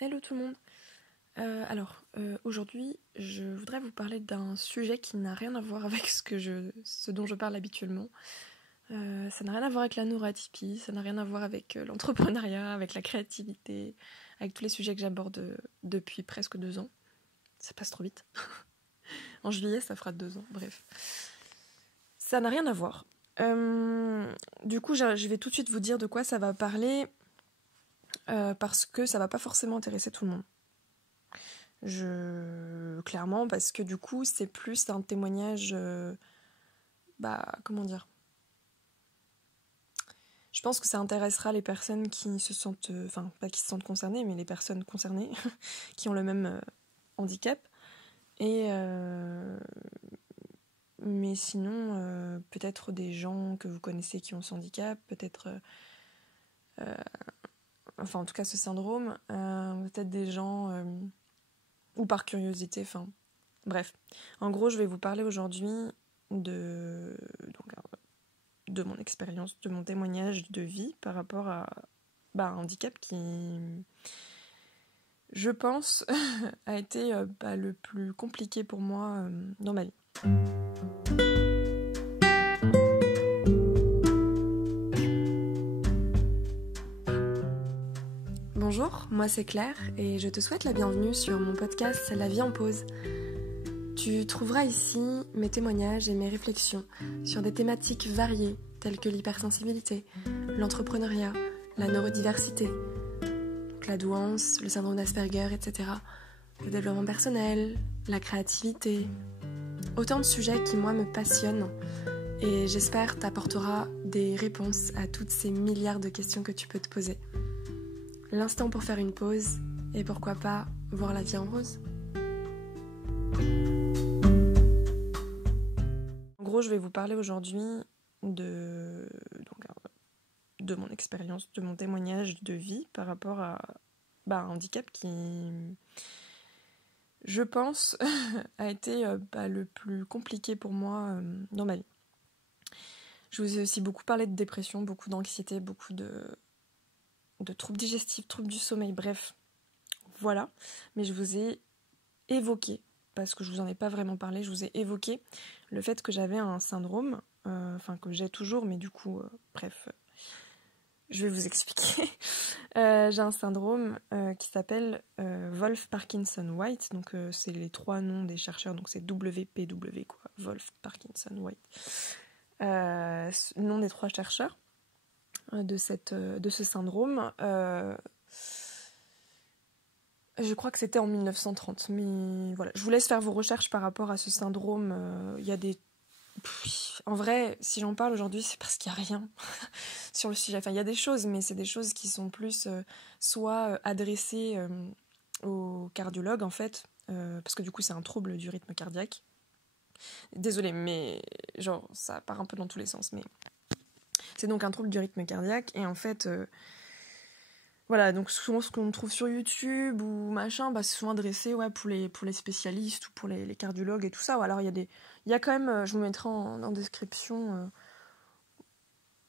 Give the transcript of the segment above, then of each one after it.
Hello tout le monde. Aujourd'hui, je voudrais vous parler d'un sujet qui n'a rien à voir avec ce dont je parle habituellement. Ça n'a rien à voir avec la neuroatypie, ça n'a rien à voir avec l'entrepreneuriat, avec la créativité, avec tous les sujets que j'aborde depuis presque 2 ans. Ça passe trop vite. En juillet, ça fera 2 ans, bref. Ça n'a rien à voir. Du coup, je vais tout de suite vous dire de quoi ça va parler, parce que ça va pas forcément intéresser tout le monde. Clairement, parce que du coup, c'est plus un témoignage... comment dire ? Je pense que ça intéressera les personnes qui se sentent... Enfin, pas qui se sentent concernées, mais les personnes concernées, qui ont le même handicap. Mais sinon, peut-être des gens que vous connaissez qui ont ce handicap, peut-être... en tout cas, ce syndrome. Peut-être des gens... ou par curiosité, bref. En gros, je vais vous parler aujourd'hui de mon expérience, de mon témoignage de vie par rapport à un handicap qui, je pense, a été le plus compliqué pour moi dans ma vie. Bonjour, moi c'est Claire et je te souhaite la bienvenue sur mon podcast La vie en pause. Tu trouveras ici mes témoignages et mes réflexions sur des thématiques variées telles que l'hypersensibilité, l'entrepreneuriat, la neurodiversité, la douance, le syndrome d'Asperger, etc., le développement personnel, la créativité. Autant de sujets qui, moi, me passionnent et j'espère t'apportera des réponses à toutes ces milliards de questions que tu peux te poser. L'instant pour faire une pause et pourquoi pas voir la vie en rose. En gros, je vais vous parler aujourd'hui de mon expérience, de mon témoignage de vie par rapport à un handicap qui, je pense, a été le plus compliqué pour moi dans ma vie. Je vous ai aussi beaucoup parlé de dépression, beaucoup d'anxiété, beaucoup de troubles digestifs, troubles du sommeil, bref, voilà. Mais je vous ai évoqué, parce que je vous en ai pas vraiment parlé, je vous ai évoqué le fait que j'avais un syndrome, que j'ai toujours, mais du coup, je vais vous expliquer. J'ai un syndrome qui s'appelle Wolff-Parkinson-White, donc c'est les 3 noms des chercheurs, donc c'est WPW, quoi, Wolff-Parkinson-White. Nom des 3 chercheurs de ce syndrome. Je crois que c'était en 1930, mais voilà. Je vous laisse faire vos recherches par rapport à ce syndrome. Il y a des... En vrai, si j'en parle aujourd'hui, c'est parce qu'il n'y a rien sur le sujet. Enfin, il y a des choses, mais c'est des choses qui sont plus soit adressées au cardiologue, en fait, parce que du coup, c'est un trouble du rythme cardiaque. Désolée, mais ça part un peu dans tous les sens, mais c'est donc un trouble du rythme cardiaque, et en fait... Voilà, donc souvent ce qu'on trouve sur YouTube ou machin, c'est souvent adressé pour les spécialistes ou pour les cardiologues et tout ça. Ou alors il y a quand même, je vous mettrai en description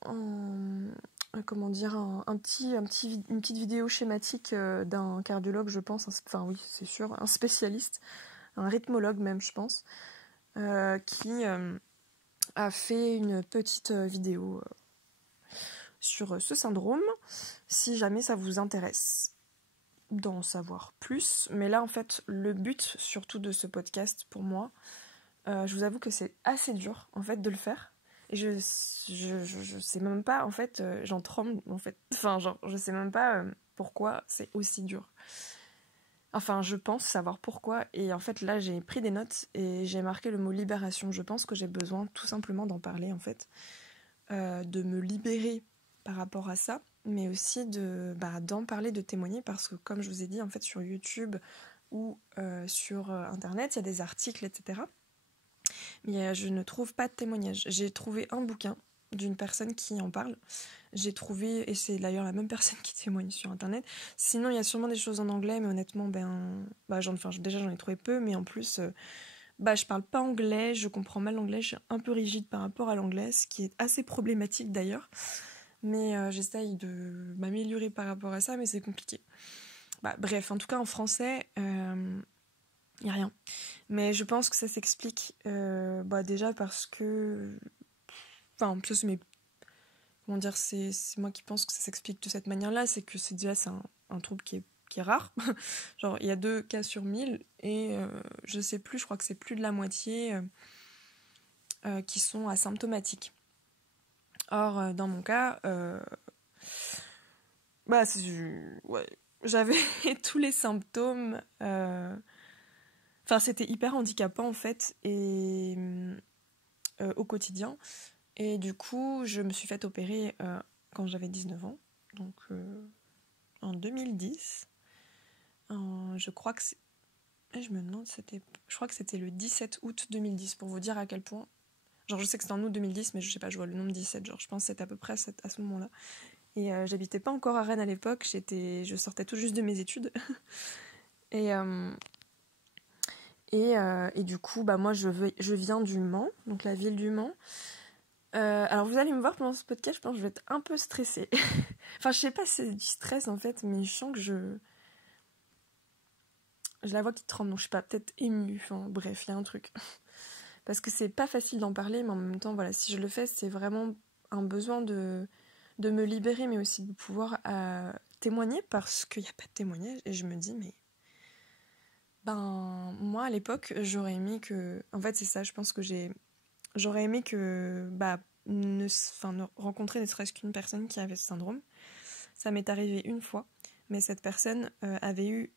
une petite vidéo schématique d'un cardiologue, je pense, oui, c'est sûr, un spécialiste, un rythmologue même, je pense, qui a fait une petite vidéo sur ce syndrome, si jamais ça vous intéresse d'en savoir plus. Mais là, en fait, le but, surtout de ce podcast, pour moi, je vous avoue que c'est assez dur, en fait, de le faire. Et je sais même pas, en fait, j'en tremble, en fait. Je sais même pas pourquoi c'est aussi dur. Enfin, je pense savoir pourquoi. Et en fait, là, j'ai pris des notes et j'ai marqué le mot libération. Je pense que j'ai besoin tout simplement d'en parler, en fait. De me libérer par rapport à ça, mais aussi d'en parler, de témoigner, parce que comme je vous ai dit, en fait, sur YouTube ou sur Internet, il y a des articles, etc. Mais je ne trouve pas de témoignage. J'ai trouvé un bouquin d'une personne qui en parle. J'ai trouvé, et c'est d'ailleurs la même personne qui témoigne sur Internet. Sinon, il y a sûrement des choses en anglais, mais honnêtement, déjà j'en ai trouvé peu, mais en plus... je parle pas anglais, je comprends mal l'anglais, je suis un peu rigide par rapport à l'anglais, ce qui est assez problématique d'ailleurs. Mais j'essaye de m'améliorer par rapport à ça, mais c'est compliqué. bref, en tout cas en français, il n'y a rien. Mais je pense que ça s'explique déjà parce que... Enfin, ça c'est mes... Comment dire, c'est moi qui pense que ça s'explique de cette manière-là, c'est que c'est un trouble qui est rare. Genre, il y a 2 cas sur 1000 et je sais plus, je crois que c'est plus de la moitié qui sont asymptomatiques. Or, dans mon cas, ouais, j'avais tous les symptômes. Enfin, c'était hyper handicapant en fait, et au quotidien. Et du coup, je me suis fait opérer quand j'avais 19 ans, donc en 2010. Je crois que je me demande, je crois que c'était le 17 août 2010, pour vous dire à quel point. Genre, je sais que c'était en août 2010, mais je sais pas, je vois le nombre 17, genre, je pense que c'était à peu près à ce moment-là. Et j'habitais pas encore à Rennes à l'époque, je sortais tout juste de mes études. et, et du coup, moi, je viens du Mans, donc la ville du Mans. Alors, vous allez me voir pendant ce podcast, je pense que je vais être un peu stressée. Enfin, je sais pas si c'est du stress, en fait, mais je sens que je la vois qui tremble, donc je sais pas, peut-être émue. Enfin, bref, il y a un truc. Parce que c'est pas facile d'en parler, mais en même temps, voilà, si je le fais, c'est vraiment un besoin de me libérer, mais aussi de pouvoir témoigner, parce qu'il n'y a pas de témoignage. Et je me dis, mais moi à l'époque, j'aurais aimé que... En fait, c'est ça, je pense que j'aurais aimé que ne rencontrer ne serait-ce qu'une personne qui avait ce syndrome. Ça m'est arrivé une fois, mais cette personne avait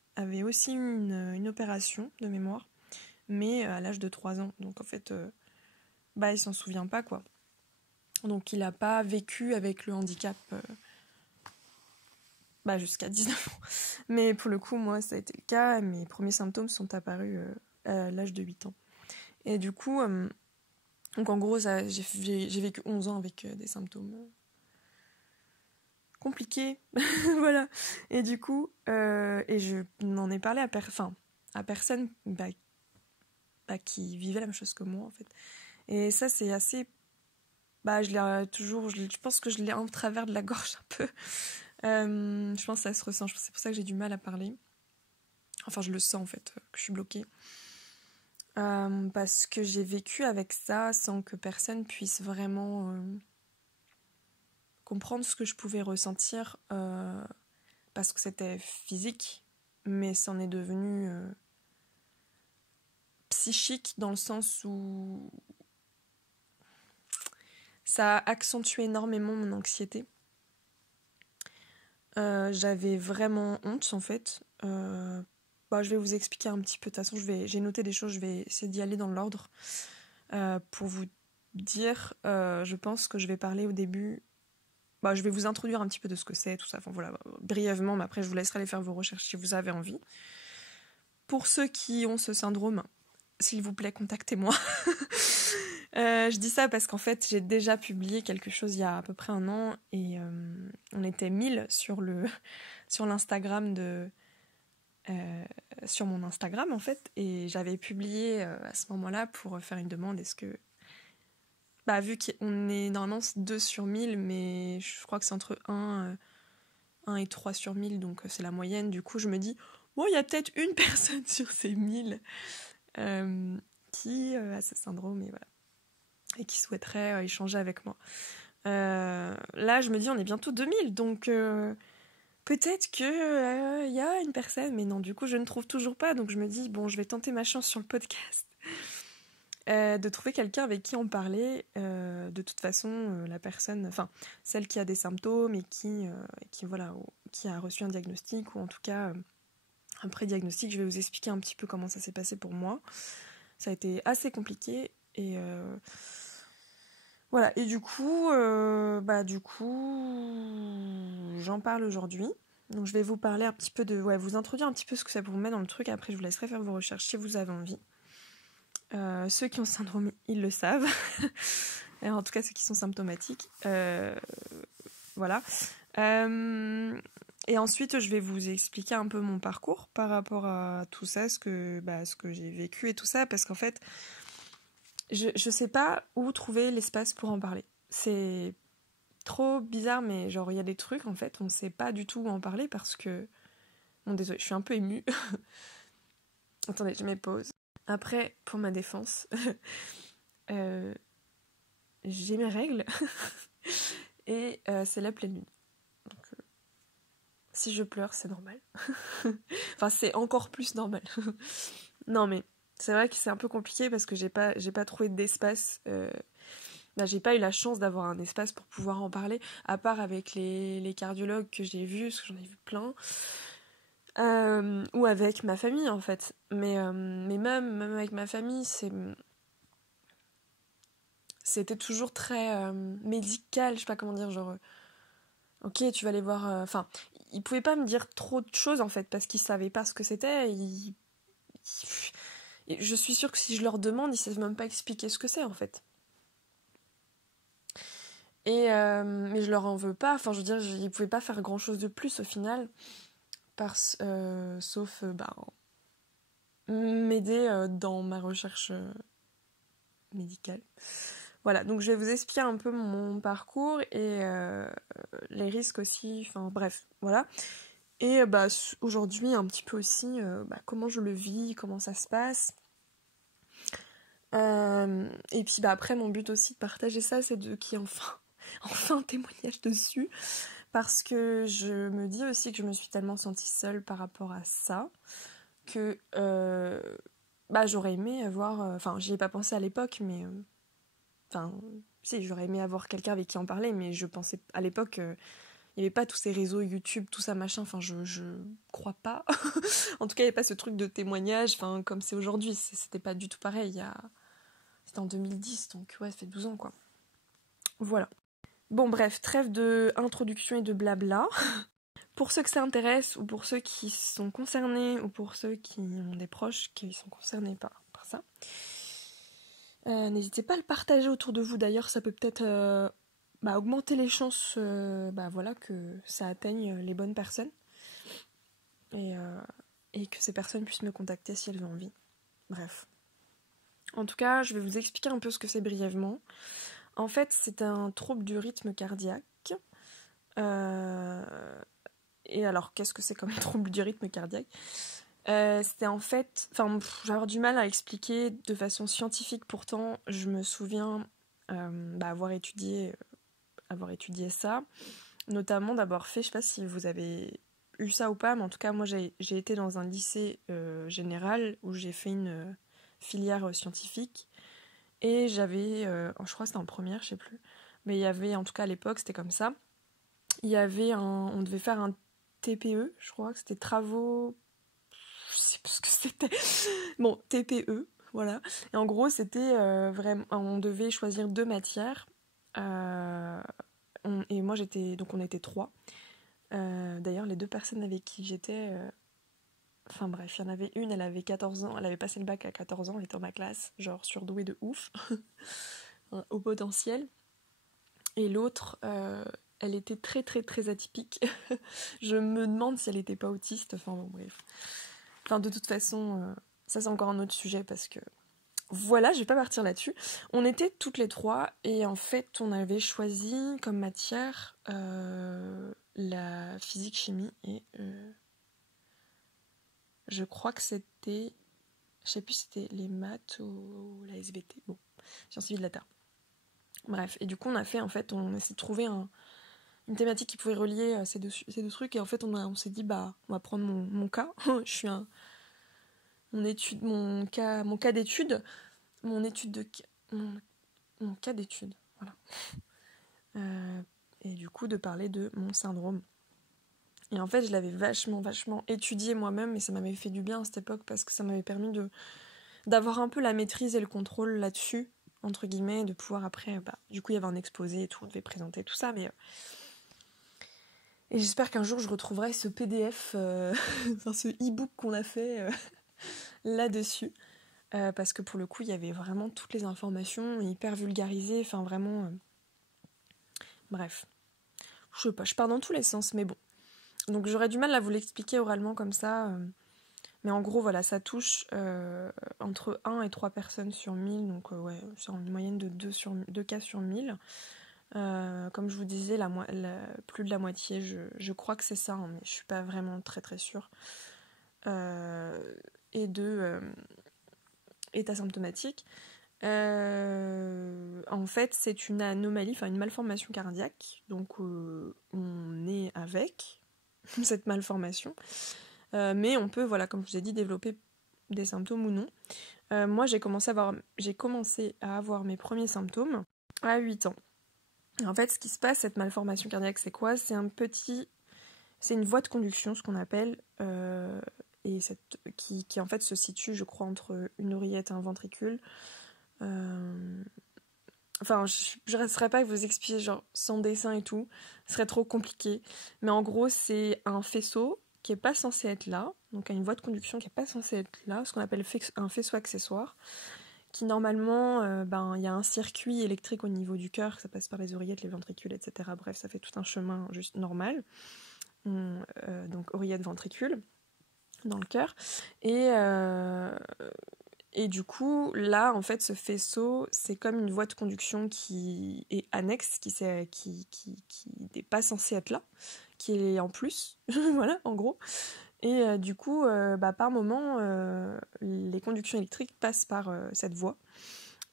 aussi eu une opération de mémoire, mais à l'âge de 3 ans. Donc en fait, il s'en souvient pas, quoi. Donc il n'a pas vécu avec le handicap jusqu'à 19 ans. Mais pour le coup, moi, ça a été le cas. Mes premiers symptômes sont apparus à l'âge de 8 ans. Et du coup, donc en gros, j'ai vécu 11 ans avec des symptômes compliqués. Voilà. Et du coup, et je n'en ai parlé à personne qui vivait la même chose que moi, en fait. Et ça, c'est assez... je pense que je l'ai en travers de la gorge un peu. Je pense que ça se ressent. C'est pour ça que j'ai du mal à parler. Enfin, je le sens en fait, que je suis bloquée. Parce que j'ai vécu avec ça sans que personne puisse vraiment comprendre ce que je pouvais ressentir. Parce que c'était physique, mais c'en est devenu psychique dans le sens où ça a accentué énormément mon anxiété. J'avais vraiment honte en fait. Je vais vous expliquer un petit peu. De toute façon, j'ai noté des choses, je vais essayer d'y aller dans l'ordre. Pour vous dire, je pense que je vais parler au début. Je vais vous introduire un petit peu de ce que c'est, tout ça. Enfin voilà, brièvement, mais après je vous laisserai aller faire vos recherches si vous avez envie. Pour ceux qui ont ce syndrome, s'il vous plaît, contactez-moi. Je dis ça parce qu'en fait, j'ai déjà publié quelque chose il y a à peu près 1 an et on était 1000 sur l'Instagram sur mon Instagram en fait, et j'avais publié à ce moment-là pour faire une demande. Est-ce que vu qu'on est normalement 2 sur 1000, mais je crois que c'est entre 1 et 3 sur 1000, donc c'est la moyenne. Du coup, je me dis, bon, il y a peut-être une personne sur ces 1000 qui a ce syndrome, et voilà, et qui souhaiterait échanger avec moi. Là, je me dis, on est bientôt 2000, donc peut-être que y a une personne, mais non, du coup, je ne trouve toujours pas, donc je me dis, bon, je vais tenter ma chance sur le podcast. De trouver quelqu'un avec qui en parler. De toute façon, la personne, enfin celle qui a des symptômes et qui a reçu un diagnostic, ou en tout cas un pré-diagnostic. Je vais vous expliquer un petit peu comment ça s'est passé pour moi. Ça a été assez compliqué et voilà. Et du coup, j'en parle aujourd'hui. Donc je vais vous parler un petit peu vous introduire un petit peu ce que ça pour vous mettre dans le truc. Après, je vous laisserai faire vos recherches si vous avez envie. Ceux qui ont ce syndrome, ils le savent. En tout cas, ceux qui sont symptomatiques. Voilà. Et ensuite, je vais vous expliquer un peu mon parcours par rapport à tout ça, ce que j'ai vécu et tout ça, parce qu'en fait, je sais pas où trouver l'espace pour en parler. C'est trop bizarre, mais genre, il y a des trucs, en fait, on sait pas du tout où en parler parce que Bon, désolé, je suis un peu émue. Attendez, je mets pause. Après, pour ma défense, j'ai mes règles et c'est la pleine lune. Donc, si je pleure, c'est normal. Enfin, c'est encore plus normal. Non, mais c'est vrai que c'est un peu compliqué parce que j'ai pas trouvé d'espace. J'ai pas eu la chance d'avoir un espace pour pouvoir en parler, à part avec les cardiologues que j'ai vus, parce que j'en ai vu plein. Ou avec ma famille en fait. Mais même avec ma famille, c'était toujours très médical, je sais pas comment dire, genre ok tu vas aller voir. Enfin, ils pouvaient pas me dire trop de choses en fait, parce qu'ils savaient pas ce que c'était. Et je suis sûre que si je leur demande, ils savent même pas expliquer ce que c'est en fait. Mais je leur en veux pas, enfin je veux dire, ils pouvaient pas faire grand chose de plus au final, sauf m'aider dans ma recherche médicale. Voilà, donc je vais vous expliquer un peu mon parcours et les risques aussi, enfin bref, voilà. Et aujourd'hui un petit peu aussi comment je le vis, comment ça se passe. Et puis après mon but aussi de partager ça, c'est de qu'il y ait enfin un témoignage dessus. Parce que je me dis aussi que je me suis tellement sentie seule par rapport à ça que j'aurais aimé avoir... Enfin, j'y ai pas pensé à l'époque, mais... Enfin, si, j'aurais aimé avoir quelqu'un avec qui en parler, mais je pensais à l'époque... il n'y avait pas tous ces réseaux YouTube, tout ça, machin, enfin, je crois pas. En tout cas, il n'y avait pas ce truc de témoignage, enfin, comme c'est aujourd'hui. C'était pas du tout pareil. C'était en 2010, donc ouais, ça fait 12 ans, quoi. Voilà. Bon, bref, trêve de introduction et de blabla. Pour ceux que ça intéresse, ou pour ceux qui sont concernés, ou pour ceux qui ont des proches qui sont concernés par ça, n'hésitez pas à le partager autour de vous. D'ailleurs, ça peut peut-être augmenter les chances que ça atteigne les bonnes personnes. Et que ces personnes puissent me contacter si elles ont envie. Bref. En tout cas, je vais vous expliquer un peu ce que c'est brièvement. En fait, c'est un trouble du rythme cardiaque. Et alors, qu'est-ce que c'est comme trouble du rythme cardiaque ? C'était en fait... Enfin, je vais avoir du mal à expliquer de façon scientifique. Pourtant, je me souviens avoir étudié ça. Notamment d'avoir fait, je sais pas si vous avez eu ça ou pas, mais en tout cas, moi, j'ai été dans un lycée général où j'ai fait une filière scientifique. Et j'avais... je crois que c'était en première, je sais plus. Mais il y avait, en tout cas à l'époque, c'était comme ça. Il y avait on devait faire un TPE, je crois que c'était travaux... Je sais plus ce que c'était. Bon, TPE, voilà. Et en gros, c'était vraiment... On devait choisir 2 matières. Et moi, donc on était 3. D'ailleurs, les 2 personnes avec qui j'étais... Enfin bref, il y en avait une, elle avait 14 ans. Elle avait passé le bac à 14 ans, elle était dans ma classe. Genre surdouée de ouf. Au potentiel. Et l'autre... elle était très très très atypique. Je me demande si elle était pas autiste. Enfin bon, bref. Enfin, de toute façon, ça c'est encore un autre sujet parce que... Voilà, je vais pas partir là-dessus. On était toutes les 3 et en fait, on avait choisi comme matière la physique-chimie et je crois que c'était... Je sais plus si c'était les maths ou la SVT. Bon, sciences civiles de la Terre. Bref, et du coup, on a essayé de trouver une thématique qui pouvait relier ces deux trucs et en fait, on s'est dit, on va prendre mon cas. Je suis mon cas d'étude, mon cas d'étude, voilà. Et du coup de parler de mon syndrome. Et en fait je l'avais vachement étudié moi-même et ça m'avait fait du bien à cette époque parce que ça m'avait permis d'avoir un peu la maîtrise et le contrôle là-dessus, entre guillemets, de pouvoir après, du coup il y avait un exposé et tout, on devait présenter tout ça, mais... Et j'espère qu'un jour je retrouverai ce PDF, ce e-book qu'on a fait là-dessus. Parce que pour le coup, il y avait vraiment toutes les informations hyper vulgarisées, enfin vraiment... Bref. Je sais pas, je pars dans tous les sens, mais bon. Donc j'aurais du mal à vous l'expliquer oralement comme ça. Mais en gros, voilà, ça touche entre 1 et 3 personnes sur 1000, donc ouais, c'est une moyenne de 2 cas sur 1000. Comme je vous disais, plus de la moitié, je crois que c'est ça, hein, mais je suis pas vraiment très très sûre, est asymptomatique. En fait, c'est une anomalie, enfin une malformation cardiaque, donc on est avec cette malformation, mais on peut, voilà, comme je vous ai dit, développer des symptômes ou non. Moi, j'ai commencé à avoir mes premiers symptômes à 8 ans. En fait, ce qui se passe, cette malformation cardiaque, c'est quoi ? C'est une voie de conduction, ce qu'on appelle, et qui en fait se situe, je crois, entre une oreillette et un ventricule. Enfin, je ne resterai pas à vous expliquer genre sans dessin et tout, ce serait trop compliqué. Mais en gros, c'est un faisceau qui est pas censé être là, donc une voie de conduction qui est pas censée être là, ce qu'on appelle un faisceau accessoire, qui normalement, il y a un circuit électrique au niveau du cœur, ça passe par les oreillettes, les ventricules, etc. Bref, ça fait tout un chemin juste normal. Donc oreillette, ventricule, dans le cœur. Et du coup, là, en fait, ce faisceau, c'est comme une voie de conduction qui est annexe, qui n'est pas censée être là, qui est en plus, voilà, en gros. Et du coup, par moment, les conductions électriques passent par cette voie.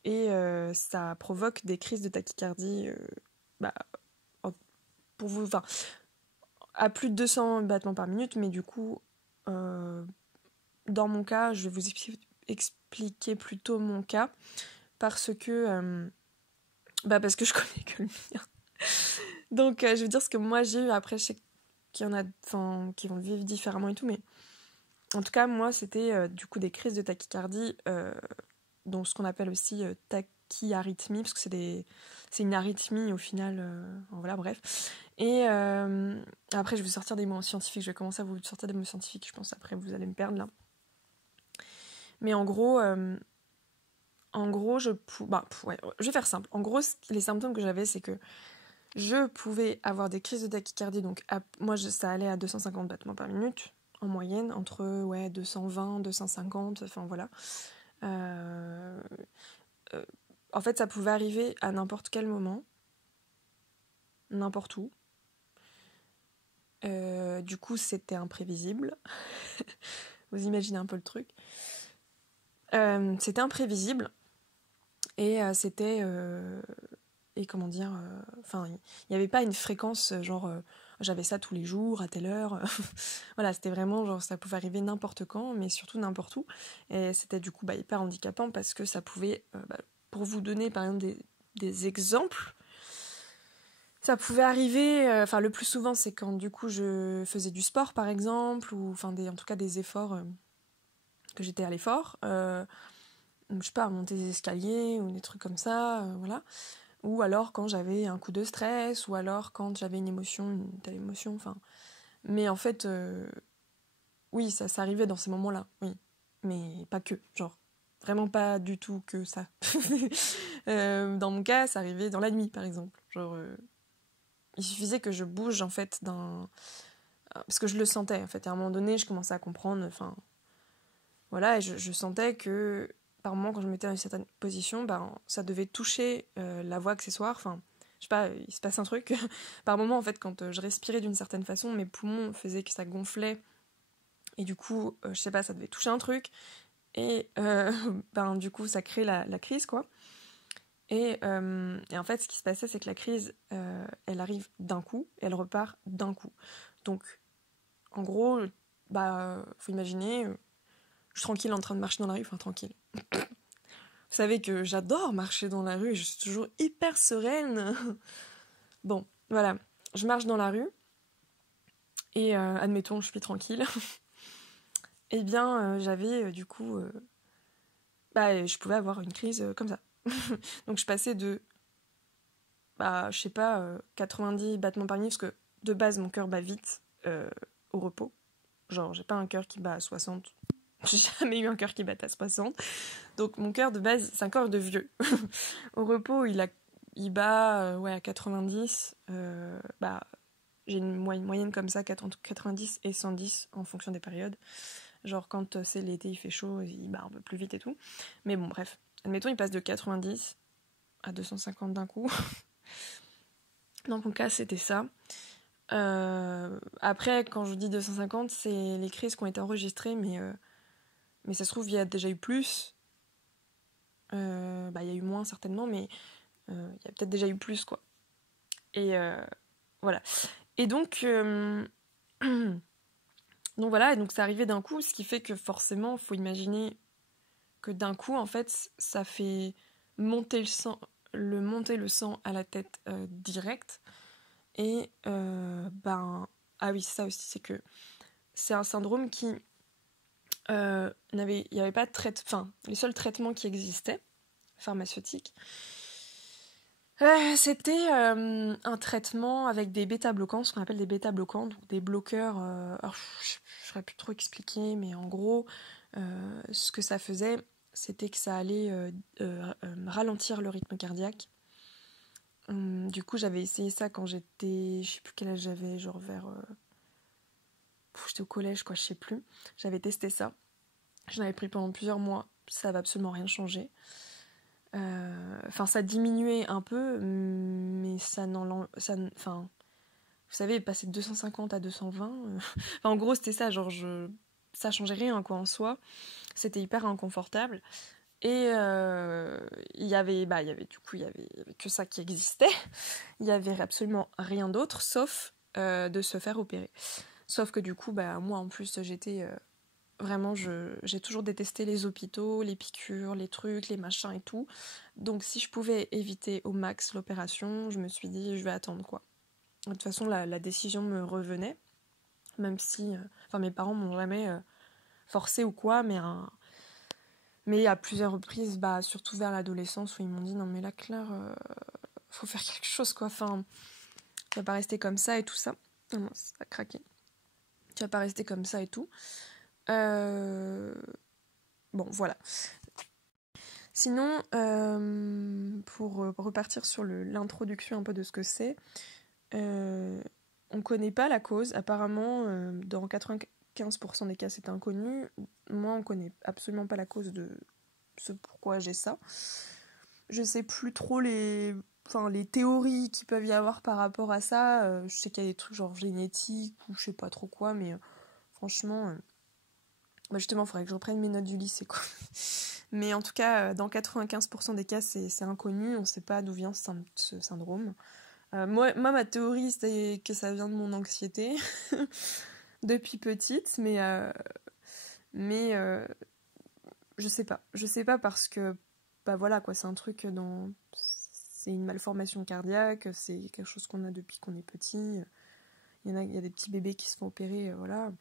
Et ça provoque des crises de tachycardie, pour vous, enfin, à plus de 200 battements par minute, mais du coup, dans mon cas, je vais vous expliquer plutôt mon cas, parce que je connais que le mien. Donc je veux dire ce que moi j'ai eu. Après je sais qu'il y en a qui vont le vivre différemment et tout, mais en tout cas moi c'était du coup des crises de tachycardie, donc ce qu'on appelle aussi tachyarythmie, parce que c'est une arythmie au final, voilà, bref. Et après je vais sortir des mots scientifiques, je vais commencer à vous sortir des mots scientifiques, je pense, après vous allez me perdre là. Mais en gros, je vais faire simple. En gros, les symptômes que j'avais, c'est que je pouvais avoir des crises de tachycardie. Donc, ça allait à 250 battements par minute, en moyenne, entre 220, 250, enfin voilà. En fait, ça pouvait arriver à n'importe quel moment, n'importe où. Du coup, c'était imprévisible. Vous imaginez un peu le truc. C'était imprévisible. Et c'était... et comment dire... il n'y avait pas une fréquence, j'avais ça tous les jours, à telle heure. Voilà, c'était vraiment, genre, ça pouvait arriver n'importe quand, mais surtout n'importe où. Et c'était du coup hyper handicapant parce que ça pouvait... pour vous donner, par exemple, des exemples, ça pouvait arriver... le plus souvent, c'est quand, du coup, je faisais du sport, par exemple, ou en tout cas des efforts... que j'étais à l'effort, je sais pas, à monter des escaliers ou des trucs comme ça, voilà. Ou alors quand j'avais un coup de stress, ou alors quand j'avais une telle émotion, enfin. Mais en fait, oui, ça arrivait dans ces moments-là, oui. Mais pas que, genre, vraiment pas du tout que ça. Dans mon cas, ça arrivait dans la nuit, par exemple. Genre, il suffisait que je bouge, en fait, parce que je le sentais, en fait. À un moment donné, je commençais à comprendre, enfin... Voilà, et je sentais que par moment, quand je me mettais dans une certaine position, ça devait toucher la voie accessoire. Enfin, je sais pas, il se passe un truc. Par moment, en fait, quand je respirais d'une certaine façon, mes poumons faisaient que ça gonflait. Et du coup, je sais pas, ça devait toucher un truc. Et du coup, ça crée la crise, quoi. Et en fait, ce qui se passait, c'est que la crise, elle arrive d'un coup, et elle repart d'un coup. Donc, en gros, faut imaginer... je suis tranquille en train de marcher dans la rue, enfin tranquille. Vous savez que j'adore marcher dans la rue, je suis toujours hyper sereine. Bon, voilà, je marche dans la rue, et admettons, je suis tranquille. Eh bien, j'avais du coup... je pouvais avoir une crise comme ça. Donc je passais de, je sais pas, 90 battements par minute, parce que de base, mon cœur bat vite au repos. Genre, j'ai pas un cœur qui bat à 60. J'ai jamais eu un cœur qui batte à 60. Donc mon cœur de base, c'est un cœur de vieux. Au repos, il bat à 90. J'ai une moyenne comme ça, entre 90 et 110 en fonction des périodes. Genre quand c'est l'été, il fait chaud, il bat un peu plus vite et tout. Mais bon, bref. Admettons, il passe de 90 à 250 d'un coup. Dans mon cas, c'était ça. Après, quand je dis 250, c'est les crises qui ont été enregistrées, mais ça se trouve, il y a déjà eu plus. Il y a eu moins certainement, mais il y a peut-être déjà eu plus, quoi. Et voilà. Et donc, donc voilà, et donc c'est arrivé d'un coup, ce qui fait que forcément, il faut imaginer que d'un coup, en fait, ça fait monter le sang à la tête direct. Et ah oui, c'est ça aussi, c'est que c'est un syndrome qui il n'y avait pas de traitement, enfin, les seuls traitements qui existaient, pharmaceutiques, c'était un traitement avec des bêta-bloquants, ce qu'on appelle des bêta-bloquants, donc des bloqueurs. Alors, je ne saurais plus trop expliquer, mais en gros, ce que ça faisait, c'était que ça allait ralentir le rythme cardiaque. Du coup, j'avais essayé ça quand j'étais, je sais plus quel âge j'avais, genre vers, j'étais au collège, quoi, je sais plus. J'avais testé ça. J'en avais pris pendant plusieurs mois. Ça n'avait absolument rien changé. Enfin, ça diminuait un peu, mais enfin, vous savez, passer de 250 à 220, enfin, en gros, c'était ça, genre, ça changeait rien, quoi, en soi. C'était hyper inconfortable. Et il y avait que ça qui existait. Il y avait absolument rien d'autre, sauf de se faire opérer. Sauf que du coup, moi, en plus, j'étais... Vraiment, j'ai toujours détesté les hôpitaux, les piqûres, les trucs, les machins et tout. Donc si je pouvais éviter au max l'opération, je me suis dit, je vais attendre, quoi. De toute façon, la décision me revenait, même si... mes parents m'ont jamais forcé ou quoi, mais à plusieurs reprises, surtout vers l'adolescence, où ils m'ont dit, non mais là, Claire, faut faire quelque chose, quoi. Enfin, tu vas pas rester comme ça et tout ça. Non, ça a craqué. Tu vas pas rester comme ça et tout. Bon, voilà. Sinon, pour repartir sur l'introduction un peu de ce que c'est, on connaît pas la cause. Apparemment, dans 95% des cas, c'est inconnu. Moi, on connaît absolument pas la cause de ce pourquoi j'ai ça. Je sais plus trop les théories qu'il peuvent y avoir par rapport à ça. Je sais qu'il y a des trucs genre génétiques ou je sais pas trop quoi, mais franchement... justement, il faudrait que je reprenne mes notes du lycée, quoi. Mais en tout cas, dans 95% des cas, c'est inconnu. On ne sait pas d'où vient ce syndrome. Moi, ma théorie, c'est que ça vient de mon anxiété depuis petite, mais je sais pas. Je sais pas parce que, voilà, quoi, c'est un truc c'est une malformation cardiaque, c'est quelque chose qu'on a depuis qu'on est petit. Il y a des petits bébés qui se font opérer, voilà.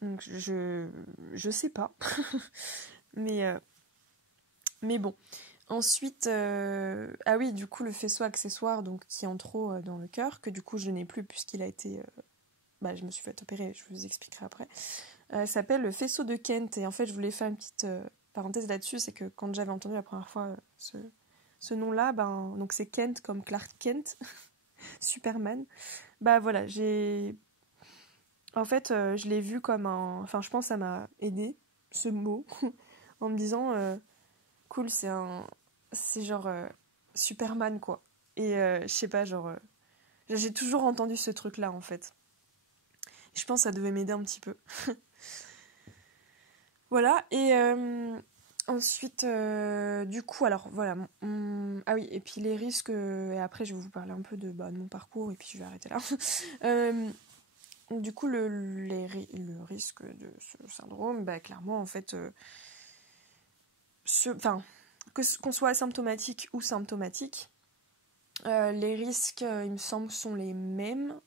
Donc je sais pas. Mais bon. Ensuite, ah oui, du coup, le faisceau accessoire donc, qui est en trop dans le cœur, que du coup je n'ai plus puisqu'il a été... je me suis fait opérer, je vous expliquerai après. S'appelle le faisceau de Kent. Et en fait, je voulais faire une petite parenthèse là-dessus, c'est que quand j'avais entendu la première fois ce nom-là, donc c'est Kent comme Clark Kent, Superman. Voilà, en fait, je l'ai vu comme un... Enfin, je pense que ça m'a aidé, ce mot, en me disant... cool, c'est genre Superman, quoi. Et je sais pas, genre... j'ai toujours entendu ce truc-là, en fait. Je pense que ça devait m'aider un petit peu. Voilà, et ensuite, du coup, alors, voilà. Ah oui, et puis les risques... et après, je vais vous parler un peu de mon parcours, et puis je vais arrêter là. Du coup, le risque de ce syndrome, clairement, en fait... qu'on soit asymptomatique ou symptomatique, les risques, il me semble, sont les mêmes.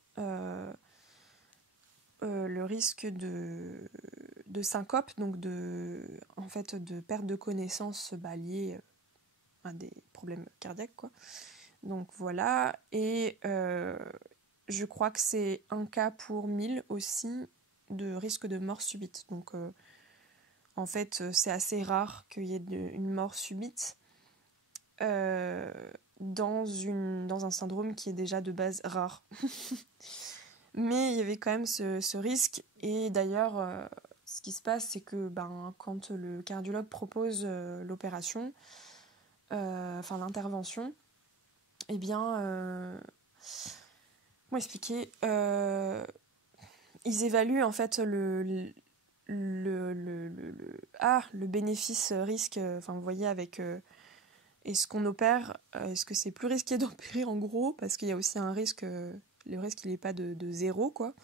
Le risque de syncope, donc de perte de connaissance liée à des problèmes cardiaques, quoi. Donc voilà. Et je crois que c'est 1 cas pour 1000 aussi de risque de mort subite. Donc en fait, c'est assez rare qu'il y ait une mort subite dans un syndrome qui est déjà de base rare. Mais il y avait quand même ce risque. Et d'ailleurs, ce qui se passe, c'est que quand le cardiologue propose l'opération, l'intervention, eh bien, Comment expliquer Ils évaluent en fait le bénéfice-risque. Enfin, vous voyez, avec est-ce qu'on opère, est-ce que c'est plus risqué d'opérer en gros, parce qu'il y a aussi un risque, le risque il n'est pas de zéro, quoi.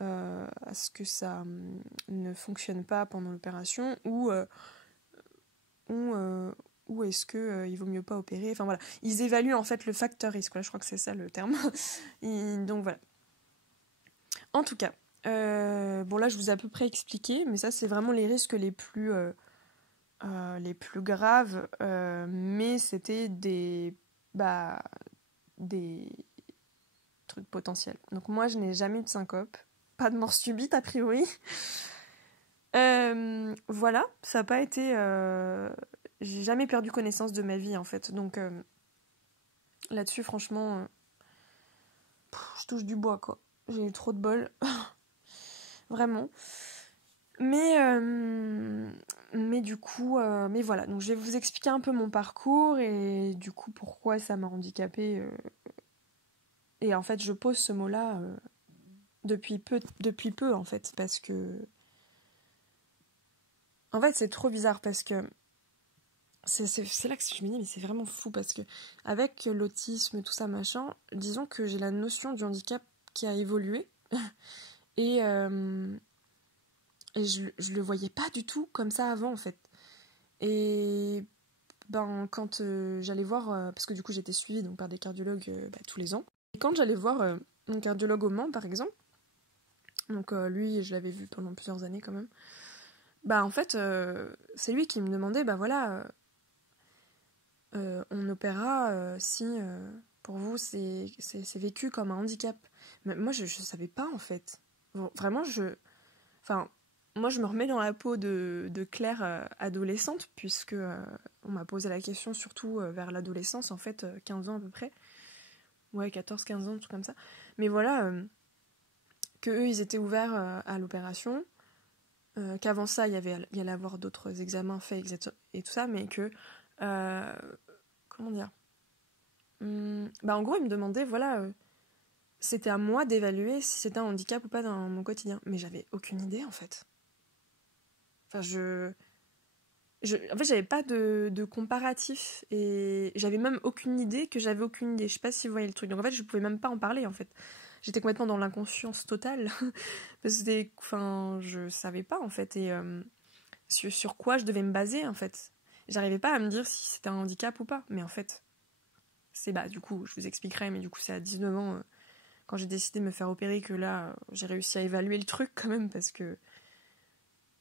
À ce que ça ne fonctionne pas pendant l'opération, ou, ou est-ce que il vaut mieux pas opérer. Enfin voilà, ils évaluent en fait le facteur risque. Là, je crois que c'est ça le terme. Donc voilà. En tout cas, bon là je vous ai à peu près expliqué, mais ça c'est vraiment les risques les plus graves, mais c'était des trucs potentiels. Donc moi je n'ai jamais eu de syncope, pas de mort subite a priori. Voilà, ça n'a pas été... j'ai jamais perdu connaissance de ma vie en fait, donc là-dessus franchement, je touche du bois quoi. J'ai eu trop de bol, vraiment. Mais du coup, mais voilà, donc je vais vous expliquer un peu mon parcours et du coup pourquoi ça m'a handicapée. Et en fait, je pose ce mot-là depuis peu en fait, parce que en fait c'est trop bizarre parce que c'est là que je me dis mais c'est vraiment fou parce que avec l'autisme tout ça machin, disons que j'ai la notion du handicap qui a évolué et je le voyais pas du tout comme ça avant en fait. Et ben quand j'allais voir, parce que du coup j'étais suivie donc, par des cardiologues tous les ans, et quand j'allais voir mon cardiologue au Mans par exemple, donc lui je l'avais vu pendant plusieurs années quand même, bah en fait c'est lui qui me demandait bah voilà on opérera si pour vous c'est vécu comme un handicap. Mais moi je savais pas en fait. Vraiment enfin moi je me remets dans la peau de Claire adolescente, puisque on m'a posé la question surtout vers l'adolescence en fait, 15 ans à peu près. Ouais, 14-15 ans, tout comme ça. Mais voilà, que eux ils étaient ouverts à l'opération, qu'avant ça il y allait avoir d'autres examens faits et tout ça, mais que comment dire, bah en gros ils me demandaient voilà c'était à moi d'évaluer si c'était un handicap ou pas dans mon quotidien, mais j'avais aucune idée en fait. Enfin en fait j'avais pas de comparatif, et j'avais même aucune idée que j'avais aucune idée. Je sais pas si vous voyez le truc. Donc en fait je pouvais même pas en parler en fait. J'étais complètement dans l'inconscience totale parce que enfin je savais pas en fait, et sur quoi je devais me baser en fait. J'arrivais pas à me dire si c'était un handicap ou pas, mais en fait c'est du coup je vous expliquerai, mais du coup c'est à 19 ans quand j'ai décidé de me faire opérer que là j'ai réussi à évaluer le truc quand même, parce que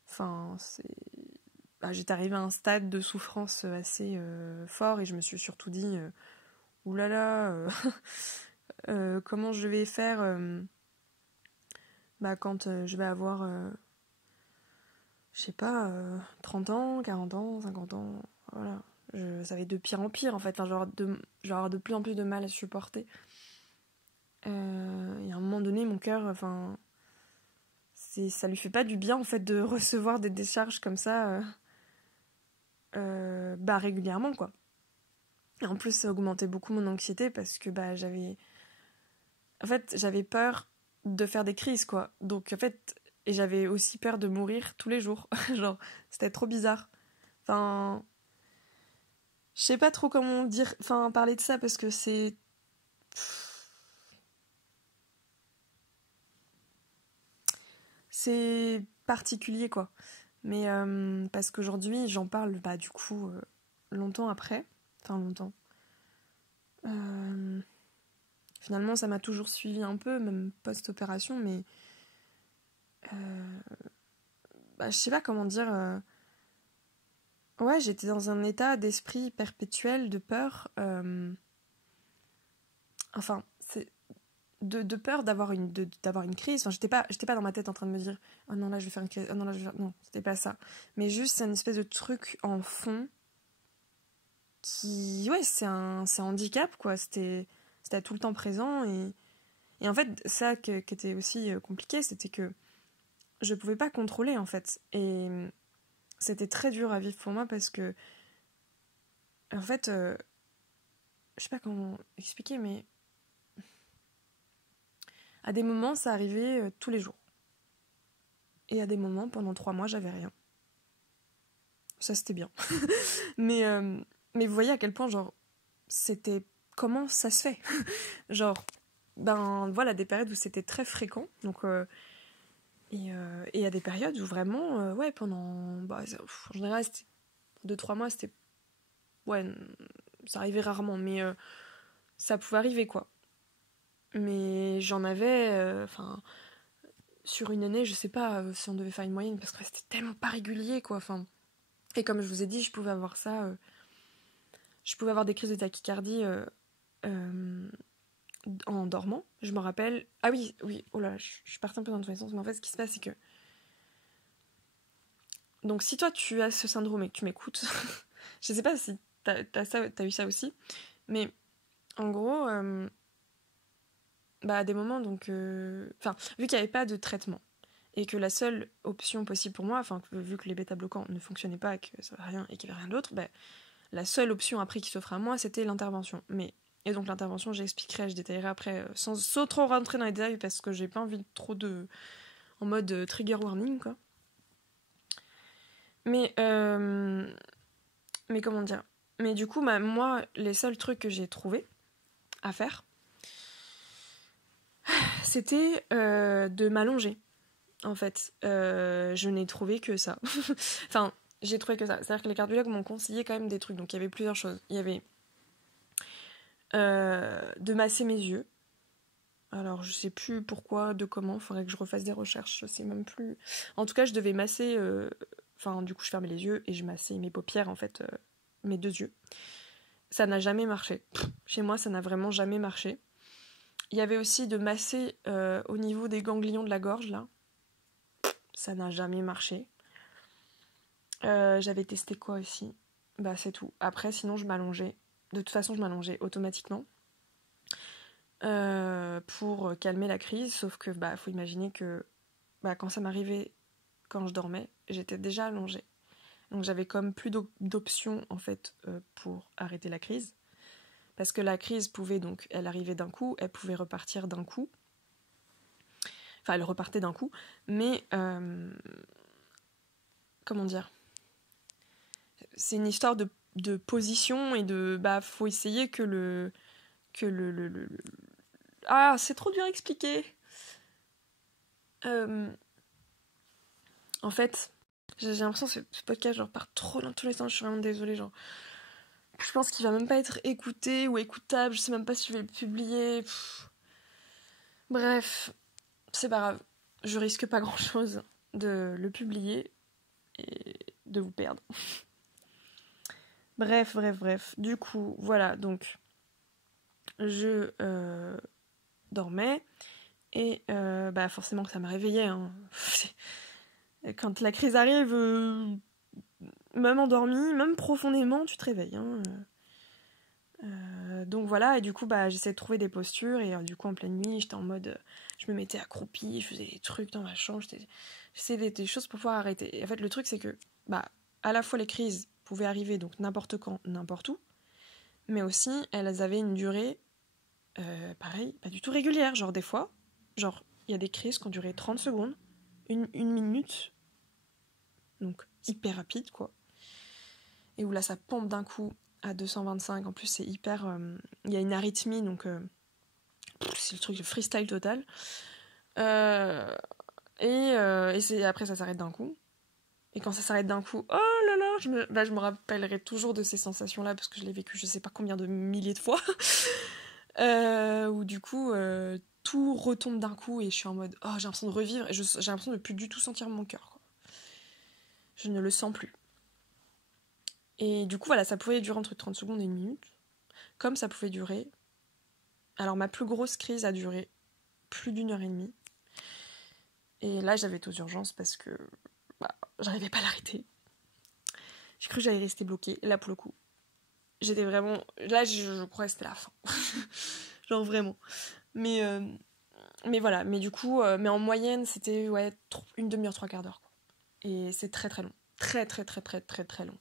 enfin j'étais arrivée à un stade de souffrance assez fort, et je me suis surtout dit oulala comment je vais faire quand je vais avoir je sais pas 30 ans, 40 ans, 50 ans, voilà. Ça va être de pire en pire en fait, enfin, genre de plus en plus de mal à supporter. Et à un moment donné mon cœur, enfin ça lui fait pas du bien en fait de recevoir des décharges comme ça régulièrement quoi. Et en plus ça augmentait beaucoup mon anxiété parce que j'avais peur de faire des crises quoi. Donc en fait, et j'avais aussi peur de mourir tous les jours. Genre c'était trop bizarre. Enfin je sais pas trop comment parler de ça, parce que c'est particulier quoi. Mais parce qu'aujourd'hui j'en parle du coup longtemps après. Enfin longtemps. Finalement ça m'a toujours suivi un peu, même post-opération, mais je sais pas comment dire. Ouais, j'étais dans un état d'esprit perpétuel de peur. Enfin, c'est de peur d'avoir une crise. Enfin, j'étais pas dans ma tête en train de me dire oh non là je vais faire une crise. Oh non là je vais faire... Non, c'était pas ça. Mais juste c'est une espèce de truc en fond qui c'est un handicap quoi. C'était tout le temps présent, et en fait ça qui était aussi compliqué, c'était que je pouvais pas contrôler en fait, et c'était très dur à vivre pour moi parce que en fait je sais pas comment expliquer, mais À des moments, ça arrivait tous les jours. Et à des moments, pendant 3 mois, j'avais rien. Ça, c'était bien. mais vous voyez à quel point, genre, c'était... Comment ça se fait? Genre, ben voilà, des périodes où c'était très fréquent. Donc, et il y a des périodes où vraiment, ouais, pendant... Bah, en général, c'était 2-3 mois, c'était... Ouais, ça arrivait rarement, mais ça pouvait arriver, quoi. Mais j'en avais... Enfin, sur une année, je sais pas si on devait faire une moyenne, parce que c'était tellement pas régulier, quoi. Enfin, et comme je vous ai dit, je pouvais avoir ça... je pouvais avoir des crises de tachycardie en dormant. Je me rappelle... Ah oui, oh là, je suis partie un peu dans tous les sens, mais en fait, ce qui se passe, c'est que... Donc, si toi, tu as ce syndrome et que tu m'écoutes, je sais pas si t'as eu ça aussi, mais en gros, bah, à des moments, donc... Enfin, vu qu'il n'y avait pas de traitement, et que la seule option possible pour moi, enfin, vu que les bêta-bloquants ne fonctionnaient pas, que ça va rien, et qu'il n'y avait rien d'autre, bah, la seule option après qui s'offrait à moi, c'était l'intervention. Et donc l'intervention, j'expliquerai, je détaillerai après, sans trop rentrer dans les détails, parce que j'ai pas envie de trop de... en mode trigger warning, quoi. Mais comment dire? Mais du coup, bah, moi, les seuls trucs que j'ai trouvé à faire, c'était de m'allonger, en fait. Je n'ai trouvé que ça. Enfin, j'ai trouvé que ça. C'est-à-dire que les cardiologues m'ont conseillé quand même des trucs. Donc il y avait plusieurs choses. Il y avait de masser mes yeux. Alors je sais plus pourquoi, de comment, il faudrait que je refasse des recherches, je sais même plus. En tout cas, je devais masser... Enfin, du coup, je fermais les yeux et je massais mes paupières, en fait, mes 2 yeux. Ça n'a jamais marché. Chez moi, ça n'a vraiment jamais marché. Il y avait aussi de masser au niveau des ganglions de la gorge, là. Ça n'a jamais marché. J'avais testé quoi aussi? Bah, c'est tout. Après, sinon, je m'allongeais. De toute façon, je m'allongeais automatiquement. Pour calmer la crise, sauf que, bah, faut imaginer que, bah, quand ça m'arrivait, quand je dormais, j'étais déjà allongée. Donc j'avais comme plus d'options en fait pour arrêter la crise. Parce que la crise pouvait donc, elle arrivait d'un coup, elle pouvait repartir d'un coup. Enfin, elle repartait d'un coup. Mais, comment dire? C'est une histoire de position et de... Bah, faut essayer que le... Ah, c'est trop dur à expliquer. En fait, j'ai l'impression que ce podcast genre part trop dans tous les sens. Je suis vraiment désolée, genre... Je pense qu'il va même pas être écouté ou écoutable. Je sais même pas si je vais le publier. Bref, c'est pas grave. Je risque pas grand chose de le publier et de vous perdre. Bref. Du coup, voilà. Donc, je dormais et bah forcément que ça me réveillait. Hein. Quand la crise arrive, même endormi, même profondément, tu te réveilles. Hein. Donc voilà, et du coup bah j'essayais de trouver des postures et du coup en pleine nuit j'étais en mode je me mettais accroupie, je faisais des trucs dans ma chambre, j'essayais des choses pour pouvoir arrêter. Et en fait le truc c'est que bah à la fois les crises pouvaient arriver donc n'importe quand, n'importe où, mais aussi elles avaient une durée pareil, pas du tout régulière, genre des fois, genre il y a des crises qui ont duré 30 secondes, une minute, donc hyper rapide quoi, et où là ça pompe d'un coup à 225, en plus c'est hyper... Il y a une arythmie, donc c'est le truc de freestyle total. Et après ça s'arrête d'un coup. Et quand ça s'arrête d'un coup, oh là là, je me rappellerai toujours de ces sensations-là, parce que je l'ai vécu je sais pas combien de milliers de fois. Où du coup, tout retombe d'un coup et je suis en mode, oh j'ai l'impression de revivre, et j'ai l'impression de plus du tout sentir mon cœur. Quoi. Je ne le sens plus. Et du coup, voilà, ça pouvait durer entre 30 secondes et 1 minute. Comme ça pouvait durer... Alors, ma plus grosse crise a duré plus d'1 heure et demie. Et là, j'avais été aux urgences parce que bah, j'arrivais pas à l'arrêter. J'ai cru que j'allais rester bloquée. Là, pour le coup, j'étais vraiment... Là, je crois que c'était la fin. Genre, vraiment. Mais voilà. Mais du coup, mais en moyenne, c'était ouais, 1/2 heure, 3/4 d'heure. Quoi. Et c'est très, très long. Très long.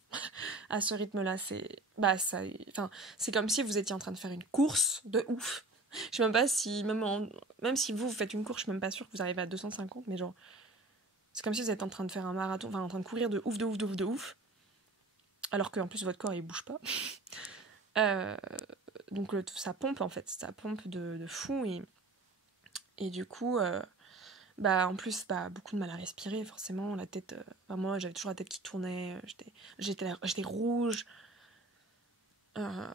À ce rythme-là, c'est... Bah, ça... Enfin, c'est comme si vous étiez en train de faire une course de ouf. Je sais même pas si, même si vous faites une course, je suis même pas sûre que vous arrivez à 250, mais genre, c'est comme si vous êtes en train de faire un marathon, enfin en train de courir de ouf, de ouf, de ouf, de ouf, alors qu'en plus votre corps il bouge pas. Donc ça pompe en fait, ça pompe de fou, et du coup, bah en plus, bah, beaucoup de mal à respirer, forcément, la tête, bah, moi j'avais toujours la tête qui tournait, j'étais rouge, euh,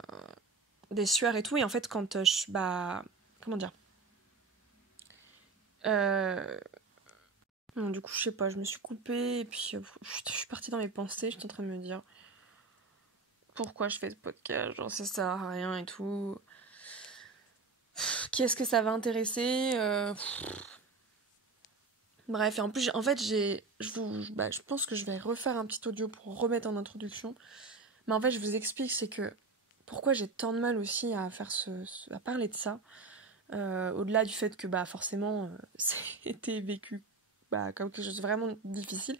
des sueurs et tout, et en fait quand bah, comment dire, euh, non, du coup je sais pas, je me suis coupée, et puis je suis partie dans mes pensées, j'étais en train de me dire pourquoi je fais ce podcast, genre ça sert à rien et tout, qui est-ce que ça va intéresser, bref, et en plus, en fait, je pense que je vais refaire un petit audio pour remettre en introduction. Mais en fait, je vous explique, c'est que pourquoi j'ai tant de mal aussi à faire à parler de ça, au-delà du fait que bah forcément, c'était vécu bah, comme quelque chose de vraiment difficile.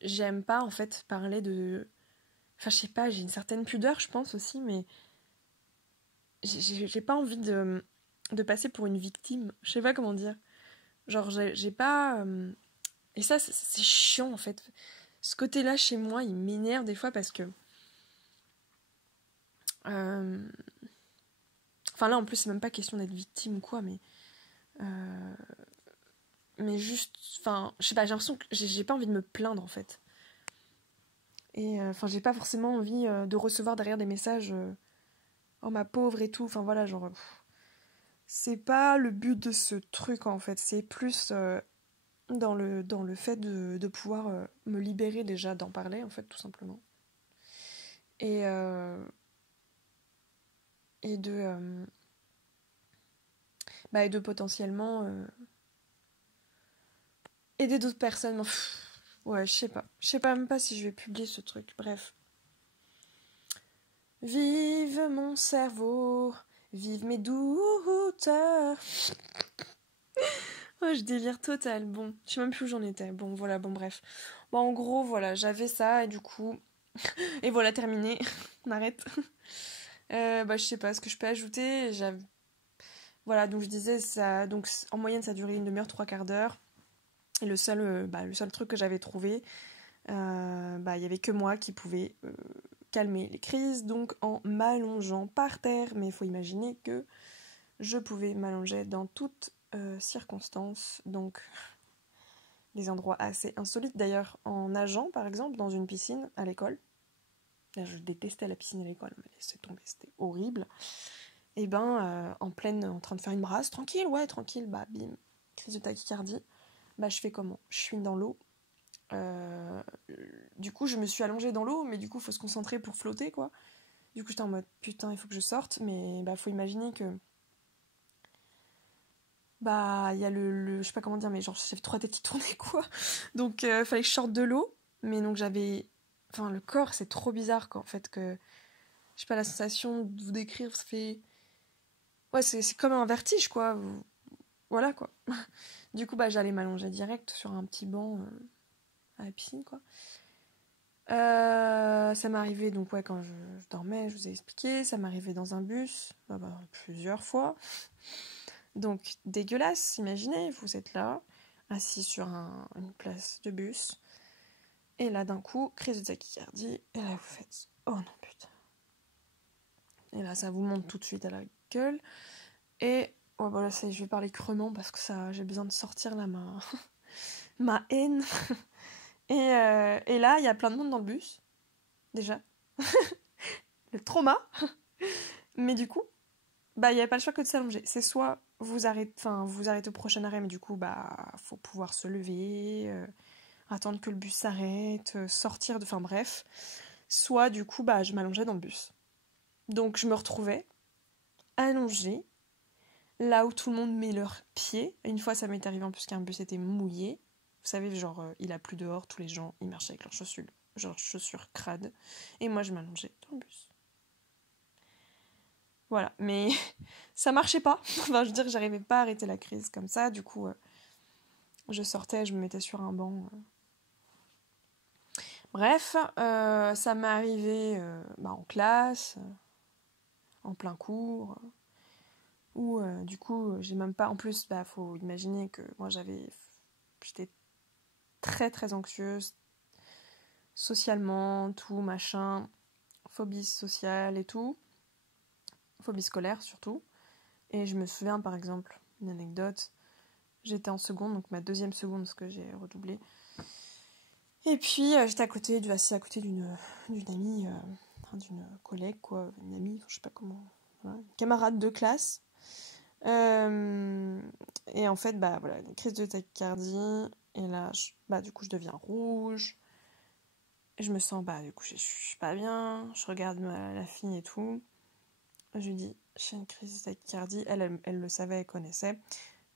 J'aime pas en fait parler de, enfin je sais pas, j'ai une certaine pudeur, je pense aussi, mais j'ai pas envie de passer pour une victime. Je sais pas comment dire. Genre j'ai pas et ça, c'est chiant en fait. Ce côté-là chez moi, il m'énerve des fois parce que. Enfin là, en plus, c'est même pas question d'être victime ou quoi, mais. Mais juste. Enfin, je sais pas, j'ai l'impression que j'ai pas envie de me plaindre en fait. Et enfin, j'ai pas forcément envie de recevoir derrière des messages. Oh ma pauvre et tout. Enfin voilà, genre. C'est pas le but de ce truc en fait. C'est plus. Dans le fait de pouvoir me libérer déjà d'en parler en fait tout simplement et et de bah et de potentiellement aider d'autres personnes. Ouais, je sais pas même pas si je vais publier ce truc, bref. Vive mon cerveau, vive mes doutes. Oh, je délire total. Bon, je sais même plus où j'en étais. Bon, voilà, bon, bref. Bon, en gros, voilà, j'avais ça et du coup. Et voilà, terminé. On arrête. Bah, je sais pas ce que je peux ajouter. Voilà, donc je disais, ça, donc en moyenne, ça a duré une demi-heure, trois quarts d'heure. Et le seul truc que j'avais trouvé, bah, il y avait que moi qui pouvais calmer les crises, donc en m'allongeant par terre. Mais il faut imaginer que je pouvais m'allonger dans toutes circonstances, donc des endroits assez insolites. D'ailleurs, en nageant, par exemple, dans une piscine à l'école, là, je détestais la piscine à l'école, mais laissez tomber, c'était horrible. Et ben, en train de faire une brasse, tranquille, ouais, tranquille, bah bim, crise de tachycardie. Bah je fais comment? Je suis dans l'eau. Euh, du coup, je me suis allongée dans l'eau, mais du coup, il faut se concentrer pour flotter, quoi. Du coup, j'étais en mode, putain, il faut que je sorte, mais bah faut imaginer que bah il y a je sais pas comment dire, mais genre j'avais trois têtes qui tournaient, quoi. Donc fallait que je sorte de l'eau, mais donc j'avais, enfin le corps, c'est trop bizarre, quoi, en fait, que je sais pas, la sensation de vous décrire, ça fait, ouais, c'est comme un vertige, quoi. Voilà, quoi. Du coup, bah, j'allais m'allonger direct sur un petit banc à la piscine, quoi. Ça m'arrivait, donc, ouais, quand je dormais, je vous ai expliqué. Ça m'arrivait dans un bus, plusieurs fois. Donc, dégueulasse, imaginez, vous êtes là, assis sur une place de bus. Et là, d'un coup, crise de tachycardie. Et là, vous faites, oh non, putain. Et là, ça vous monte tout de suite à la gueule. Et, oh, voilà, je vais parler crûment parce que ça, j'ai besoin de sortir là ma haine. Et là, il y a plein de monde dans le bus, déjà. Le trauma. Mais du coup, bah, il n'y a pas le choix que de s'allonger. C'est soit vous arrêtez au prochain arrêt, mais du coup, bah, faut pouvoir se lever, attendre que le bus s'arrête, sortir de. Enfin, bref. Soit, du coup, bah, je m'allongeais dans le bus. Donc, je me retrouvais allongée, là où tout le monde met leurs pieds. Une fois, ça m'est arrivé en plus qu'un bus était mouillé. Vous savez, genre, il a plu dehors, tous les gens, ils marchaient avec leurs chaussures crades. Et moi, je m'allongeais dans le bus. Voilà, mais ça marchait pas. Enfin, je veux dire, j'arrivais pas à arrêter la crise comme ça. Du coup, je sortais, je me mettais sur un banc. Bref, ça m'est arrivé en classe, en plein cours. où du coup j'ai même pas, en plus faut imaginer que moi j'étais très très anxieuse socialement, tout machin, phobie sociale et tout, phobie scolaire surtout. Et je me souviens par exemple, une anecdote, j'étais en seconde, donc ma deuxième seconde parce que j'ai redoublé. Et puis j'étais assise à côté d'une amie, d'une collègue quoi, une amie, je sais pas comment, voilà, une camarade de classe. Et en fait voilà, une crise de tachycardie, et là du coup je deviens rouge. Et je me sens, du coup, je suis pas bien. Je regarde la fille et tout. Je lui dis, j'ai une crise de tachycardie. Elle le savait, elle connaissait.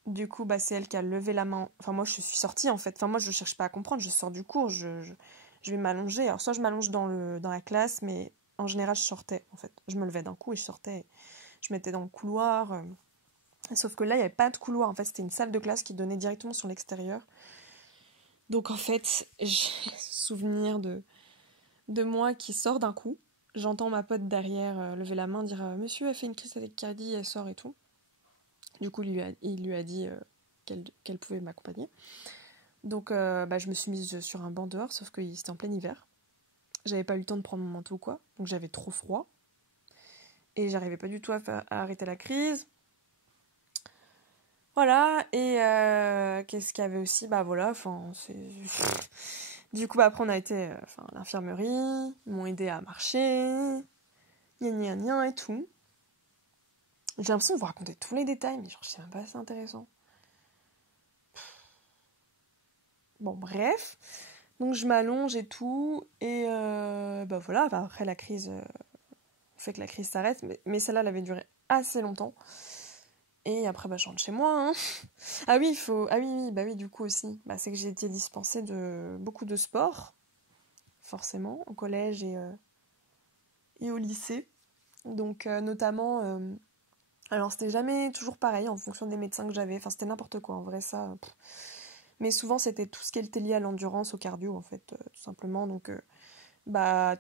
Du coup, c'est elle qui a levé la main. Enfin, moi, je suis sortie, en fait. Enfin, moi, je cherche pas à comprendre. Je sors du cours. Je vais m'allonger. Alors, soit je m'allonge dans la classe, mais en général, je sortais, en fait. Je me levais d'un coup et je sortais. Je mettais dans le couloir. Sauf que là, il n'y avait pas de couloir. En fait, c'était une salle de classe qui donnait directement sur l'extérieur. Donc, en fait, j'ai souvenir de moi qui sort d'un coup. J'entends ma pote derrière lever la main, dire Monsieur a fait une crise de tachycardie, elle sort et tout. Du coup, il lui a dit qu'elle pouvait m'accompagner. Donc, je me suis mise sur un banc dehors, sauf que c'était en plein hiver. J'avais pas eu le temps de prendre mon manteau ou quoi, donc j'avais trop froid. Et j'arrivais pas du tout à arrêter la crise. Voilà, et qu'est-ce qu'il y avait aussi voilà, c'est... Du coup, après, on a été à l'infirmerie, ils m'ont aidé à marcher, gna et tout. J'ai l'impression de vous raconter tous les détails, mais je sais même pas si c'est intéressant. Bon, bref. Donc, je m'allonge et tout, et voilà, après la crise, fait que la crise s'arrête, mais celle-là, elle avait duré assez longtemps. Et après, je rentre chez moi, hein. Ah oui, oui, du coup aussi. C'est que j'ai été dispensée de beaucoup de sport, forcément, au collège et au lycée. Donc, notamment, alors c'était jamais toujours pareil en fonction des médecins que j'avais. Enfin, c'était n'importe quoi, en vrai, ça. Mais souvent, c'était tout ce qui était lié à l'endurance, au cardio, en fait, tout simplement. Donc,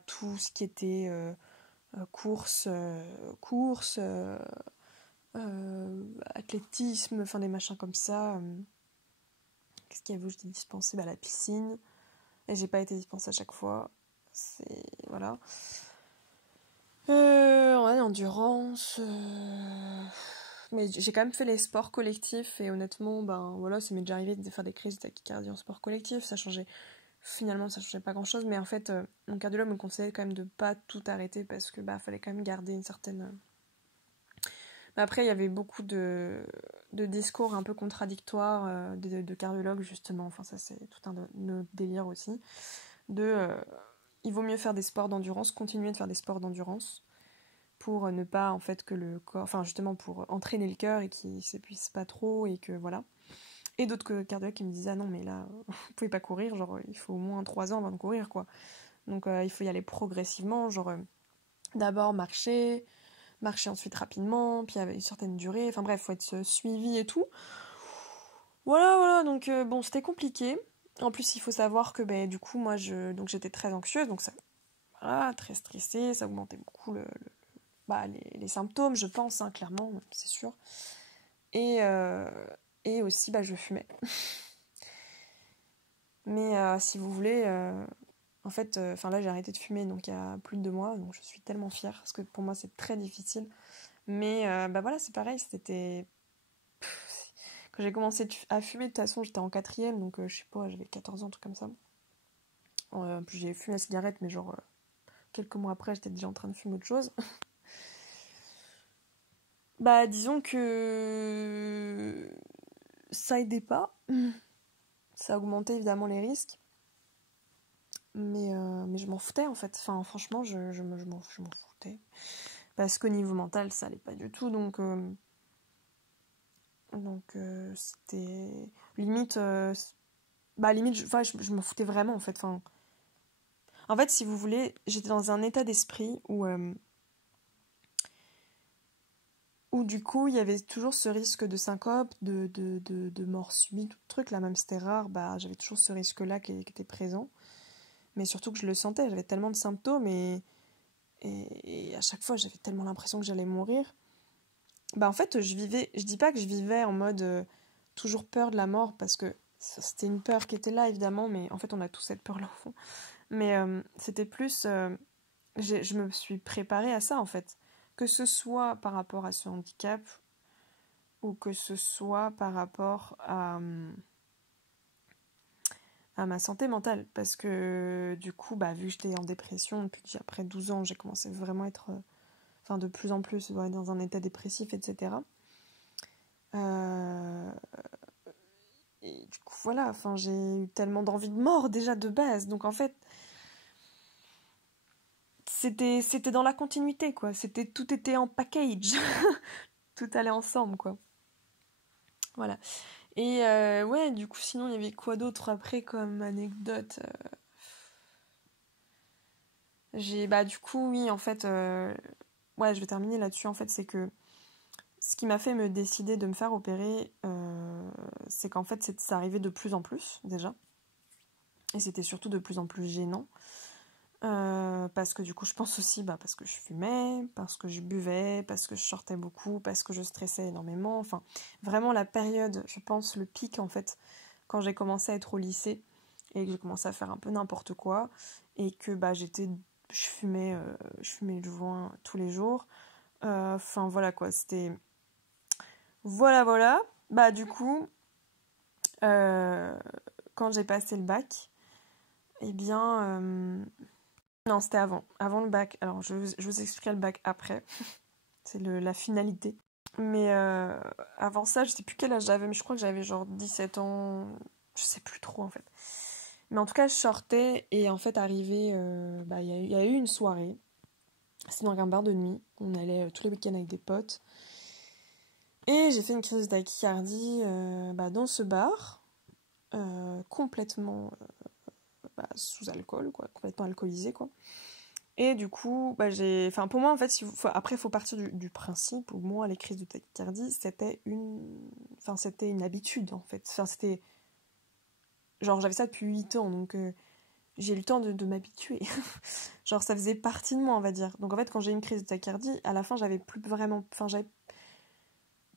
tout ce qui était course, athlétisme, enfin des machins comme ça. Qu'est-ce qu'il y avait où j'étais dispensée ? La piscine. Et j'ai pas été dispensée à chaque fois. C'est... Voilà. Ouais, endurance. Mais j'ai quand même fait les sports collectifs et honnêtement, voilà, ça m'est déjà arrivé de faire des crises de tachycardie en sport collectif. Finalement, ça changeait pas grand chose. Mais en fait, mon cardiologue me conseillait quand même de pas tout arrêter parce que fallait quand même garder une certaine. Mais après, il y avait beaucoup de discours un peu contradictoires de cardiologues justement. Enfin, ça c'est tout un autre délire aussi. Il vaut mieux faire des sports d'endurance, continuer de faire des sports d'endurance pour ne pas en fait que le corps, enfin justement pour entraîner le cœur et qu'il s'épuise pas trop et que voilà. Et d'autres cardiologues qui me disaient ah non mais là vous pouvez pas courir, genre il faut au moins 3 ans avant de courir quoi. Donc il faut y aller progressivement, genre d'abord marcher ensuite rapidement, puis avec une certaine durée, enfin bref, faut être suivi et tout. Voilà, donc bon c'était compliqué. En plus il faut savoir que du coup moi donc j'étais très anxieuse, donc ça voilà, très stressée, ça augmentait beaucoup les symptômes, je pense, hein, clairement, c'est sûr. Et aussi, je fumais. Mais si vous voulez, en fait, là, j'ai arrêté de fumer donc il y a plus de 2 mois, donc je suis tellement fière, parce que pour moi, c'est très difficile. Mais voilà, c'est pareil, c'était... Quand j'ai commencé à fumer, de toute façon, j'étais en 4e, donc je sais pas, j'avais 14 ans, un truc comme ça. Puis j'ai fumé la cigarette, mais genre, quelques mois après, j'étais déjà en train de fumer autre chose. Disons que ça aidait pas. Ça augmentait évidemment les risques. Mais je m'en foutais en fait. Enfin, franchement, je m'en foutais. Parce qu'au niveau mental, ça allait pas du tout. Donc c'était... Limite, je m'en foutais vraiment en fait. Enfin, en fait, si vous voulez, j'étais dans un état d'esprit où du coup il y avait toujours ce risque de syncope, de mort subite, tout le truc là, même c'était rare, j'avais toujours ce risque là qui était présent, mais surtout que je le sentais, j'avais tellement de symptômes et à chaque fois j'avais tellement l'impression que j'allais mourir en fait, je dis pas que je vivais en mode toujours peur de la mort, parce que c'était une peur qui était là, évidemment, mais en fait, on a tous cette peur-là au fond. Mais c'était plus... je me suis préparée à ça, en fait. Que ce soit par rapport à ce handicap, ou que ce soit par rapport à ma santé mentale. Parce que du coup, vu que j'étais en dépression depuis que après 12 ans, j'ai commencé vraiment à être... de plus en plus dans un état dépressif, etc. Et du coup, voilà, j'ai eu tellement d'envie de mort déjà de base. Donc en fait, c'était dans la continuité, quoi. Tout était en package. Tout allait ensemble, quoi. Voilà. Et ouais, du coup, sinon, il y avait quoi d'autre après comme anecdote du coup, oui, en fait, ouais, je vais terminer là-dessus. En fait, c'est que ce qui m'a fait me décider de me faire opérer, c'est qu'en fait, ça arrivait de plus en plus, déjà. Et c'était surtout de plus en plus gênant. Parce que du coup, je pense aussi parce que je fumais, parce que je buvais, parce que je sortais beaucoup, parce que je stressais énormément. Enfin, vraiment la période, je pense, le pic, en fait, quand j'ai commencé à être au lycée et que j'ai commencé à faire un peu n'importe quoi et que je fumais le joint tous les jours. Enfin, voilà quoi, c'était... Voilà. Du coup, quand j'ai passé le bac, eh bien... Non, c'était avant le bac. Alors, je vous expliquerai le bac après. C'est la finalité. Mais avant ça, je sais plus quel âge j'avais, mais je crois que j'avais genre 17 ans. Je sais plus trop, en fait. Mais en tout cas, je sortais et en fait, arrivé, il y a eu une soirée. C'était dans un bar de nuit. On allait tous les week-ends avec des potes. Et j'ai fait une crise d'achycardie dans ce bar, complètement sous alcool, quoi, complètement alcoolisé, quoi. Et du coup, pour moi, en fait, après, il faut partir du principe où moi, les crises de tachycardie, c'était une habitude, en fait. C'était... Genre, j'avais ça depuis 8 ans, donc j'ai eu le temps de m'habituer. Genre, ça faisait partie de moi, on va dire. Donc, en fait, quand j'ai eu une crise de tachycardie, à la fin, j'avais plus vraiment...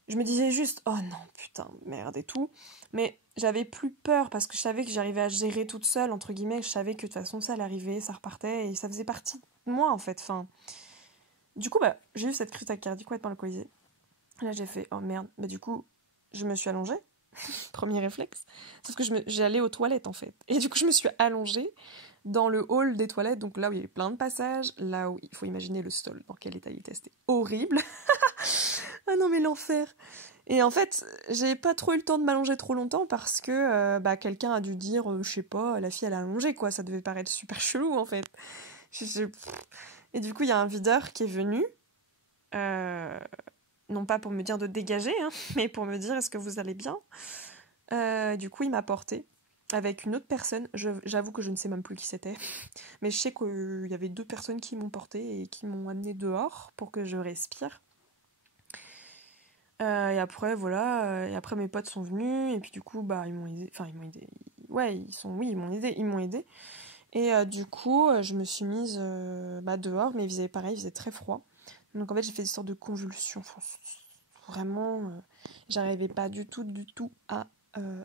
Je me disais juste, oh non, putain, merde et tout. Mais j'avais plus peur parce que je savais que j'arrivais à gérer toute seule, entre guillemets. Je savais que de toute façon, ça allait arriver, ça repartait et ça faisait partie de moi, en fait. Du coup, j'ai eu cette crise cardiaque complètement alcoolisée. Là, j'ai fait, oh merde. Du coup, je me suis allongée. Premier réflexe. Sauf que j'allais aux toilettes, en fait. Et du coup, je me suis allongée dans le hall des toilettes. Donc là où il y avait plein de passages. Là où il faut imaginer le sol dans quel état il était. C'était horrible. Ah non, mais l'enfer. Et en fait, j'ai pas trop eu le temps de m'allonger trop longtemps parce que quelqu'un a dû dire, je sais pas, la fille elle a allongé, quoi. Ça devait paraître super chelou, en fait. Et du coup, il y a un videur qui est venu, non pas pour me dire de dégager, hein, mais pour me dire est-ce que vous allez bien. Du coup, il m'a porté avec une autre personne. J'avoue que je ne sais même plus qui c'était, mais je sais qu'il y avait 2 personnes qui m'ont porté et qui m'ont amené dehors pour que je respire. Et après, voilà. Et après, mes potes sont venus et puis du coup, ils m'ont aidé. Enfin, ils m'ont aidé. Ouais, ils m'ont aidé. Et du coup, je me suis mise dehors, mais il faisait très froid. Donc en fait, j'ai fait des sortes de convulsions. Vraiment, j'arrivais pas du tout à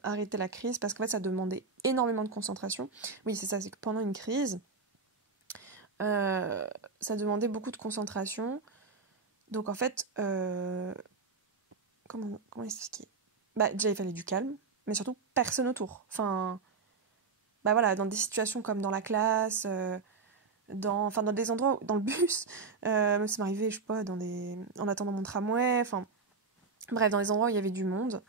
arrêter la crise parce qu'en fait, ça demandait énormément de concentration. Oui, c'est ça, c'est que pendant une crise, ça demandait beaucoup de concentration. Donc en fait, comment expliquer ? Déjà, il fallait du calme, mais surtout personne autour. Enfin, voilà, dans des situations comme dans la classe, dans des endroits, dans le bus, même ça m'arrivait, je sais pas, en attendant mon tramway, bref, dans les endroits où il y avait du monde,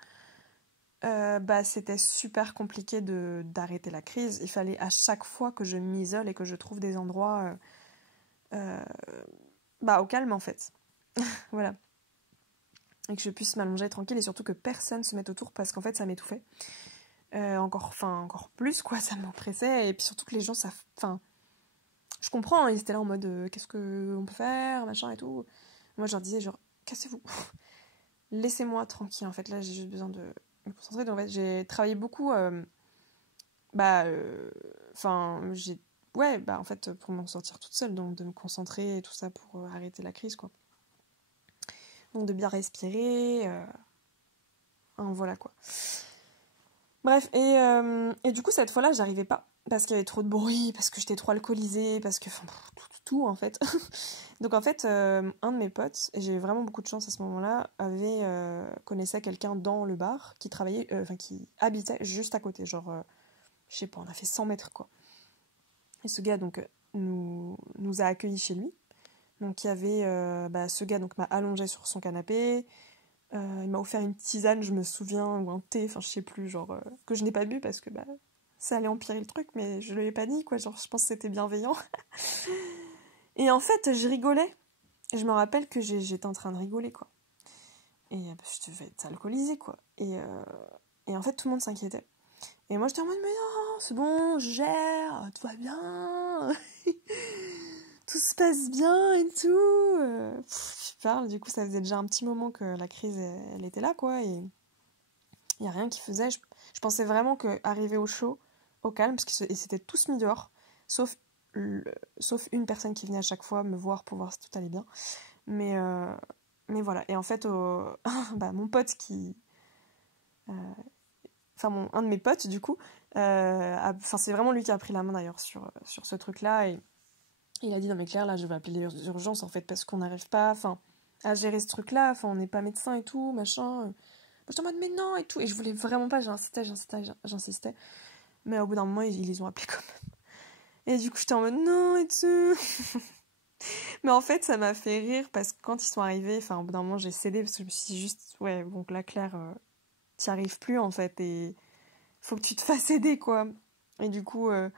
c'était super compliqué d'arrêter la crise. Il fallait à chaque fois que je m'isole et que je trouve des endroits au calme, en fait. Voilà. Et que je puisse m'allonger tranquille et surtout que personne se mette autour parce qu'en fait, ça m'étouffait. Encore plus, quoi, ça m'oppressait. Et puis surtout que les gens, je comprends, hein, ils étaient là en mode qu'est-ce qu'on peut faire, machin et tout. Moi, je leur disais, genre, cassez-vous. Laissez-moi tranquille, en fait. Là, j'ai juste besoin de me concentrer. Donc, en fait, j'ai travaillé beaucoup. En fait, pour m'en sortir toute seule. Donc, de me concentrer et tout ça pour arrêter la crise, quoi. donc de bien respirer, voilà quoi. Bref, et du coup cette fois-là j'arrivais pas, parce qu'il y avait trop de bruit, parce que j'étais trop alcoolisée, parce que, tout en fait. Donc en fait, un de mes potes, et j'ai vraiment beaucoup de chance à ce moment-là, connaissait quelqu'un dans le bar, qui travaillait, qui habitait juste à côté, genre, je sais pas, on a fait 100 mètres quoi. Et ce gars donc nous a accueillis chez lui. Donc il y avait, ce gars donc m'a allongé sur son canapé, il m'a offert une tisane, je me souviens, ou un thé, enfin je sais plus, genre, que je n'ai pas bu parce que ça allait empirer le truc, mais je ne lui ai pas dit, quoi, genre je pense que c'était bienveillant. Et en fait, je rigolais. Et je me rappelle que j'étais en train de rigoler, quoi. Et je devais être alcoolisée, quoi. Et en fait, tout le monde s'inquiétait. Et moi, j'étais en mode, mais non, c'est bon, je gère, tout va bien. Tout se passe bien et tout. Je parle, du coup, ça faisait déjà un petit moment que la crise, elle était là, quoi. Et il n'y a rien qui faisait. Je pensais vraiment qu'arriver au chaud, au calme, parce qu'ils s'étaient tous mis dehors, sauf une personne qui venait à chaque fois me voir pour voir si tout allait bien. Mais voilà. Et en fait, mon pote un de mes potes, du coup, c'est vraiment lui qui a pris la main d'ailleurs sur ce truc-là. Et il a dit, non mais Claire, là, je vais appeler les urgences, en fait, parce qu'on n'arrive pas à gérer ce truc-là. On n'est pas médecin et tout, machin. J'étais en mode, mais non, et tout. Et je voulais vraiment pas, j'insistais. Mais au bout d'un moment, ils les ont appelés quand même. Et du coup, j'étais en mode, non, et tout. Mais en fait, ça m'a fait rire parce que quand ils sont arrivés, au bout d'un moment, j'ai cédé parce que je me suis dit juste, ouais, bon, là, Claire, t'y arrives plus, en fait, et faut que tu te fasses aider, quoi. Et du coup, ils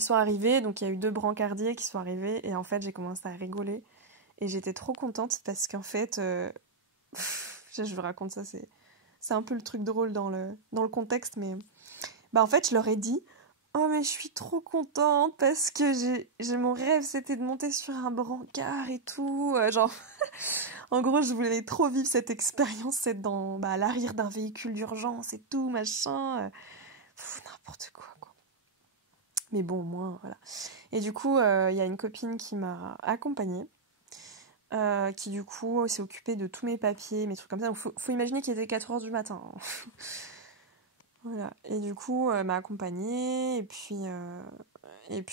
sont arrivés, donc il y a eu 2 brancardiers qui sont arrivés, et en fait, j'ai commencé à rigoler. Et j'étais trop contente parce qu'en fait, je vous raconte ça, c'est un peu le truc drôle dans le contexte, mais en fait, je leur ai dit, oh mais je suis trop contente parce que j'ai mon rêve, c'était de monter sur un brancard et tout, genre en gros je voulais trop vivre cette expérience, être dans à l'arrière d'un véhicule d'urgence et tout machin, n'importe quoi. Mais bon, au moins voilà. Et du coup il y a une copine qui m'a accompagnée, qui du coup s'est occupée de tous mes papiers, mes trucs comme ça. Donc faut imaginer qu'il était 4h du matin. Voilà. Et du coup, elle m'a accompagnée, et puis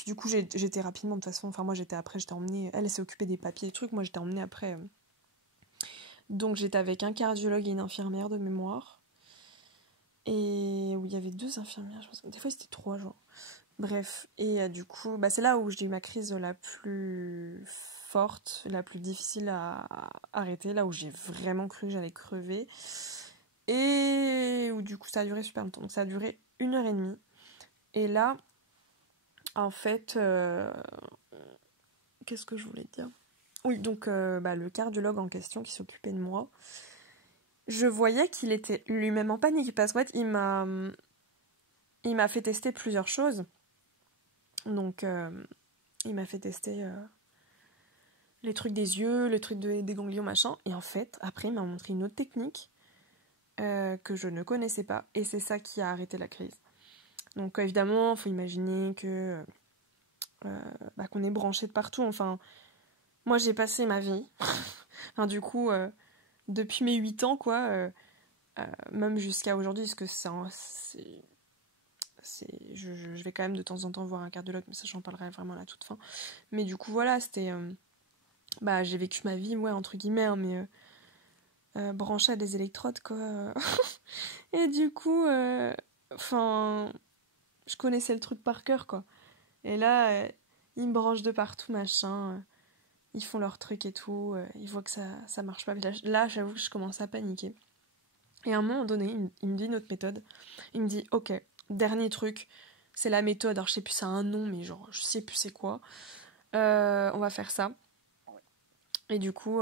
du coup, j'étais rapidement, de toute façon, moi j'étais emmenée, elle s'est occupée des papiers, des trucs, moi j'étais emmenée après. Donc j'étais avec un cardiologue et une infirmière de mémoire, et où il y avait 2 infirmières, je pense. Des fois c'était 3, genre. Bref, et du coup, c'est là où j'ai eu ma crise la plus forte, la plus difficile à arrêter, là où j'ai vraiment cru que j'allais crever. Et où du coup ça a duré super longtemps. Donc ça a duré 1h30. Et là, en fait, qu'est-ce que je voulais dire ? Oui, donc le cardiologue en question qui s'occupait de moi, je voyais qu'il était lui-même en panique parce qu'en fait, il m'a fait tester plusieurs choses. Donc, il m'a fait tester les trucs des yeux, les trucs des ganglions, machin. Et en fait, après, il m'a montré une autre technique que je ne connaissais pas. Et c'est ça qui a arrêté la crise. Donc, évidemment, il faut imaginer que qu'on est branché de partout. Enfin, moi, j'ai passé ma vie. Du coup, depuis mes 8 ans, quoi, même jusqu'à aujourd'hui, parce que je vais quand même de temps en temps voir un cardiologue, mais ça, j'en parlerai vraiment à la toute fin. Mais du coup, voilà, c'était... j'ai vécu ma vie, ouais, entre guillemets, hein, mais branchée à des électrodes, quoi. Et du coup, je connaissais le truc par cœur, quoi. Et là, ils me branchent de partout, machin. Ils font leur truc et tout. Ils voient que ça marche pas. Là, j'avoue que je commence à paniquer. Et à un moment donné, il me dit une autre méthode. Il me dit, ok, dernier truc, c'est la méthode. Alors, je sais plus, ça a un nom, mais genre, je sais plus c'est quoi. On va faire ça. Et du coup,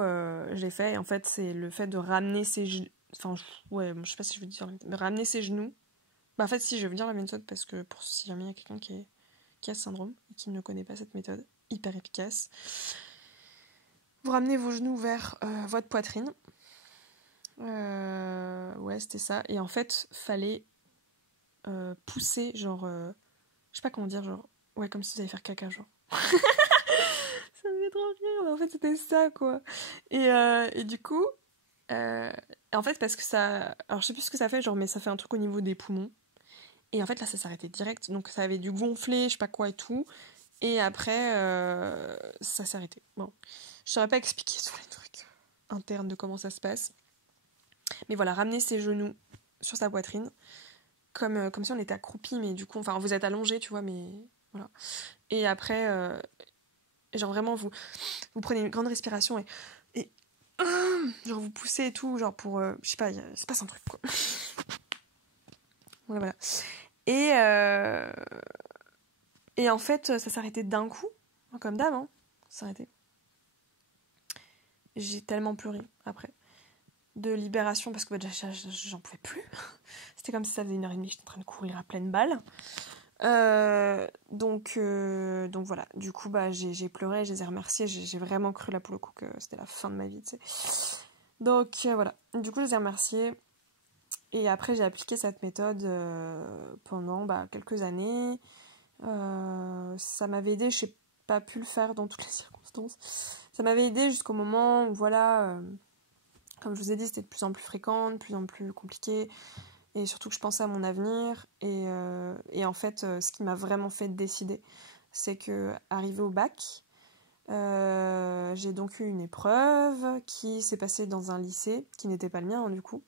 j'ai fait. Et en fait, c'est le fait de ramener ses genoux. Enfin, ouais, je sais pas si je veux dire. Mais ramener ses genoux. En fait, si, je veux dire la méthode parce que si jamais il y a quelqu'un qui a ce syndrome et qui ne connaît pas cette méthode, hyper efficace. Vous ramenez vos genoux vers votre poitrine. Ouais, c'était ça. Et en fait, fallait pousser, genre... je sais pas comment dire, genre... Ouais, comme si vous alliez faire caca, genre. Ça me fait trop mais en fait c'était ça quoi. Et du coup, en fait parce que ça, alors je sais plus ce que ça fait, genre mais ça fait un truc au niveau des poumons. Et en fait là ça s'arrêtait direct, donc ça avait dû gonfler, je sais pas quoi et tout. Et après ça s'est arrêté. Bon, je saurais pas expliquer tous les trucs internes de comment ça se passe. Mais voilà, ramener ses genoux sur sa poitrine, comme si on était accroupi, mais du coup, enfin vous êtes allongé, tu vois, mais voilà. Et après, genre vraiment vous prenez une grande respiration et genre vous poussez et tout, genre pour, je sais pas, il se passe un truc quoi. Voilà. Et, et en fait, ça s'arrêtait d'un coup, comme d'hab, hein, ça s'arrêtait. J'ai tellement pleuré après. De libération parce que j'en pouvais plus. C'était comme si ça faisait 1h30 que j'étais en train de courir à pleine balle. Donc voilà, du coup j'ai pleuré, je les ai remerciés, j'ai vraiment cru là pour le coup que c'était la fin de ma vie, tu sais. Donc voilà, du coup je les ai remerciés et après j'ai appliqué cette méthode pendant quelques années. Ça m'avait aidé, je n'ai pas pu le faire dans toutes les circonstances. Ça m'avait aidé jusqu'au moment où voilà, comme je vous ai dit, c'était de plus en plus fréquent, de plus en plus compliqué. Et surtout que je pensais à mon avenir. Et en fait, ce qui m'a vraiment fait décider, c'est que arrivé au bac, j'ai donc eu une épreuve qui s'est passée dans un lycée, qui n'était pas le mien, hein, du coup.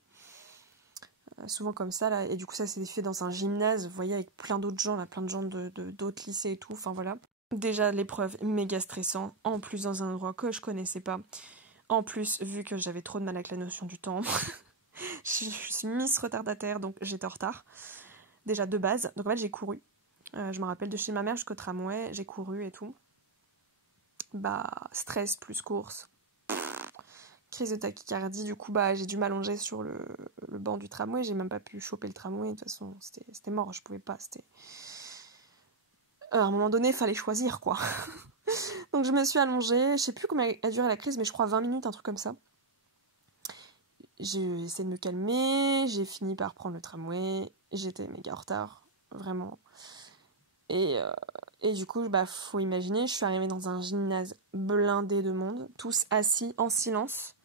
Souvent comme ça, là. Et du coup, ça s'est fait dans un gymnase, vous voyez, avec plein d'autres gens, là, plein de gens d'autres lycées et tout. Enfin, voilà. Déjà, l'épreuve méga stressant. En plus, dans un endroit que je connaissais pas. En plus, vu que j'avais trop de mal avec la notion du temps... Je suis Miss retardataire, donc j'étais en retard. Déjà de base. Donc en fait, j'ai couru. Je me rappelle de chez ma mère jusqu'au tramway. J'ai couru et tout. Stress plus course. Crise de tachycardie. Du coup, j'ai dû m'allonger sur le banc du tramway. J'ai même pas pu choper le tramway. De toute façon, c'était mort. Je pouvais pas. À un moment donné, il fallait choisir, quoi. Donc je me suis allongée. Je sais plus combien a duré la crise, mais je crois 20 minutes, un truc comme ça. J'ai essayé de me calmer, j'ai fini par prendre le tramway, j'étais méga en retard, vraiment. Et du coup, faut imaginer, je suis arrivée dans un gymnase blindé de monde, tous assis en silence.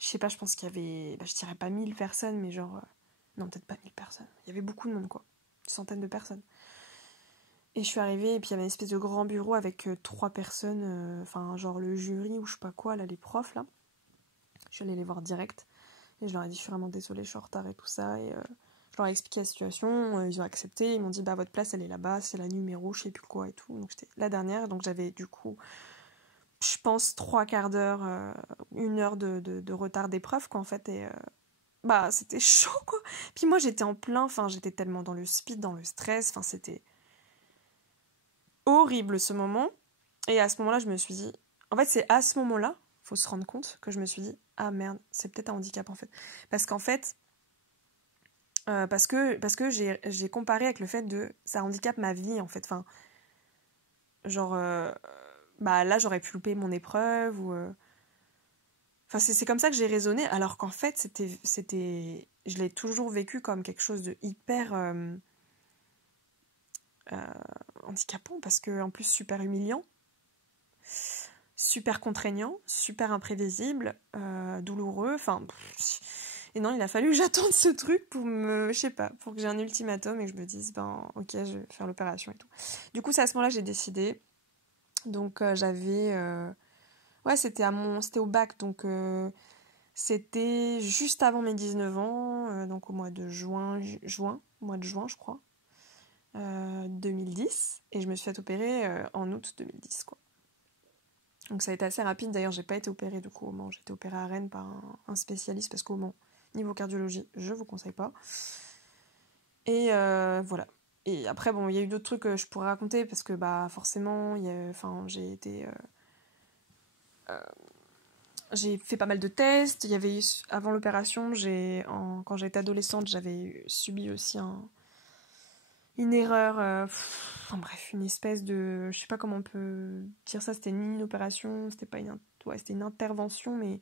Je sais pas, je pense qu'il y avait, je dirais pas 1000 personnes, mais genre, non, peut-être pas 1000 personnes. Il y avait beaucoup de monde, quoi. Des centaines de personnes. Et je suis arrivée, et puis il y avait une espèce de grand bureau avec 3 personnes, genre le jury ou je sais pas quoi, là, les profs, là. Je suis allée les voir direct. Et je leur ai dit, je suis vraiment désolée, je suis en retard et tout ça. Et je leur ai expliqué la situation. Ils ont accepté. Ils m'ont dit, votre place, elle est là-bas. C'est la numéro, je sais plus quoi et tout. Donc, j'étais la dernière. Donc, j'avais du coup, je pense, 3/4 d'heure, 1 heure de retard d'épreuve, quoi, en fait. Et c'était chaud, quoi. Puis moi, j'étais en plein. Enfin, j'étais tellement dans le speed, dans le stress. Enfin, c'était horrible, ce moment. Et à ce moment-là, je me suis dit... En fait, c'est à ce moment-là, faut se rendre compte, que je me suis dit, ah merde, c'est peut-être un handicap, en fait. Parce qu'en fait... parce que j'ai comparé avec le fait de ça handicape ma vie en fait, enfin genre là j'aurais pu louper mon épreuve ou enfin c'est comme ça que j'ai raisonné, alors qu'en fait c'était je l'ai toujours vécu comme quelque chose de hyper handicapant, parce que en plus super humiliant, super contraignant, super imprévisible, douloureux, enfin et non, il a fallu que j'attende ce truc pour je sais pas, pour que j'ai un ultimatum et que je me dise, ok, je vais faire l'opération et tout. Du coup, c'est à ce moment-là que j'ai décidé. Donc, j'avais... Ouais, c'était au bac, donc c'était juste avant mes 19 ans, donc au mois de juin, je crois, 2010. Et je me suis fait opérer en août 2010, quoi. Donc, ça a été assez rapide. D'ailleurs, j'ai pas été opérée, du coup, au Mans. J'ai été opérée à Rennes par un spécialiste, parce qu'au Mans, niveau cardiologie, je vous conseille pas. Et voilà. Et après, il y a eu d'autres trucs que je pourrais raconter, parce que forcément, j'ai été... j'ai fait pas mal de tests. Il y avait avant l'opération, quand j'étais adolescente, j'avais subi aussi une erreur, bref, une espèce de... Je sais pas comment on peut dire ça, c'était ni une opération, c'était pas c'était une intervention, mais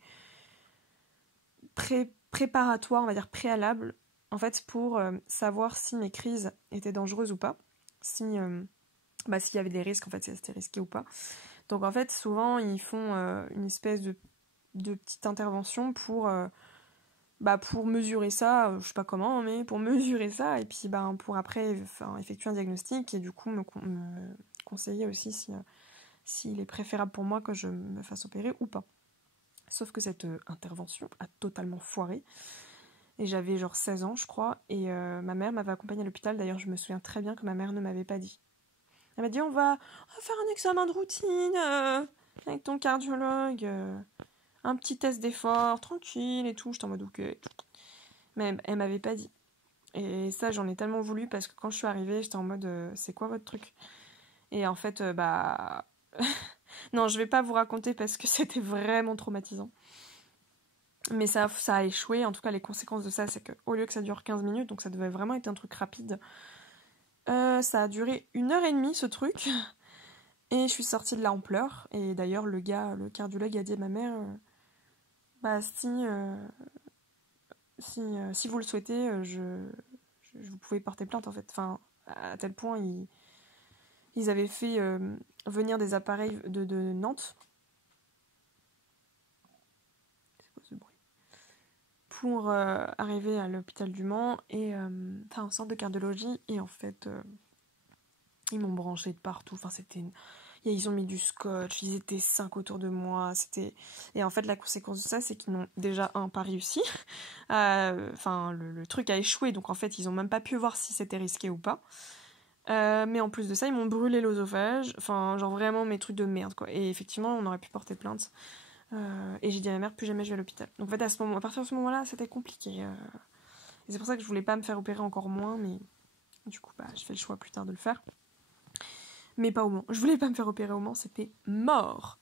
préparatoire, on va dire préalable, en fait, pour savoir si mes crises étaient dangereuses ou pas, s'il y avait des risques, en fait, si c'était risqué ou pas. Donc en fait, souvent, ils font une espèce de petite intervention pour mesurer ça, je sais pas comment, mais pour mesurer ça, et puis pour après effectuer un diagnostic, et du coup me conseiller aussi s'il est préférable pour moi que je me fasse opérer ou pas. Sauf que cette intervention a totalement foiré, et j'avais genre 16 ans je crois, et ma mère m'avait accompagnée à l'hôpital. D'ailleurs je me souviens très bien que ma mère ne m'avait pas dit. Elle m'a dit on va faire un examen de routine avec ton cardiologue, un petit test d'effort, tranquille et tout. J'étais en mode ok. Mais elle m'avait pas dit. Et ça, j'en ai tellement voulu parce que quand je suis arrivée, j'étais en mode c'est quoi votre truc? Et en fait, non, je vais pas vous raconter parce que c'était vraiment traumatisant. Mais ça a échoué. En tout cas, les conséquences de ça, c'est qu'au lieu que ça dure 15 minutes, donc ça devait vraiment être un truc rapide, ça a duré 1h30 ce truc. Et je suis sortie de là en pleurs. Et d'ailleurs, le cardiologue a dit à ma mère si vous le souhaitez, vous pouvez porter plainte en fait. Enfin, à tel point, ils avaient fait venir des appareils de Nantes. C'est quoi ce bruit? Pour arriver à l'hôpital du Mans, et enfin, un centre de cardiologie. Et en fait, ils m'ont branché de partout. Enfin, ils ont mis du scotch, ils étaient 5 autour de moi. Et en fait, la conséquence de ça, c'est qu'ils n'ont déjà, pas réussi. Enfin, le truc a échoué, donc en fait, ils ont même pas pu voir si c'était risqué ou pas. Mais en plus de ça, ils m'ont brûlé l'œsophage. Enfin, genre vraiment mes trucs de merde, quoi. Et effectivement, on aurait pu porter plainte. Et j'ai dit à ma mère, plus jamais je vais à l'hôpital. Donc en fait, à partir de ce moment-là, c'était compliqué. Et c'est pour ça que je voulais pas me faire opérer encore moins, mais du coup, je fais le choix plus tard de le faire. Mais pas au Mans. Je voulais pas me faire opérer au Mans, c'était mort.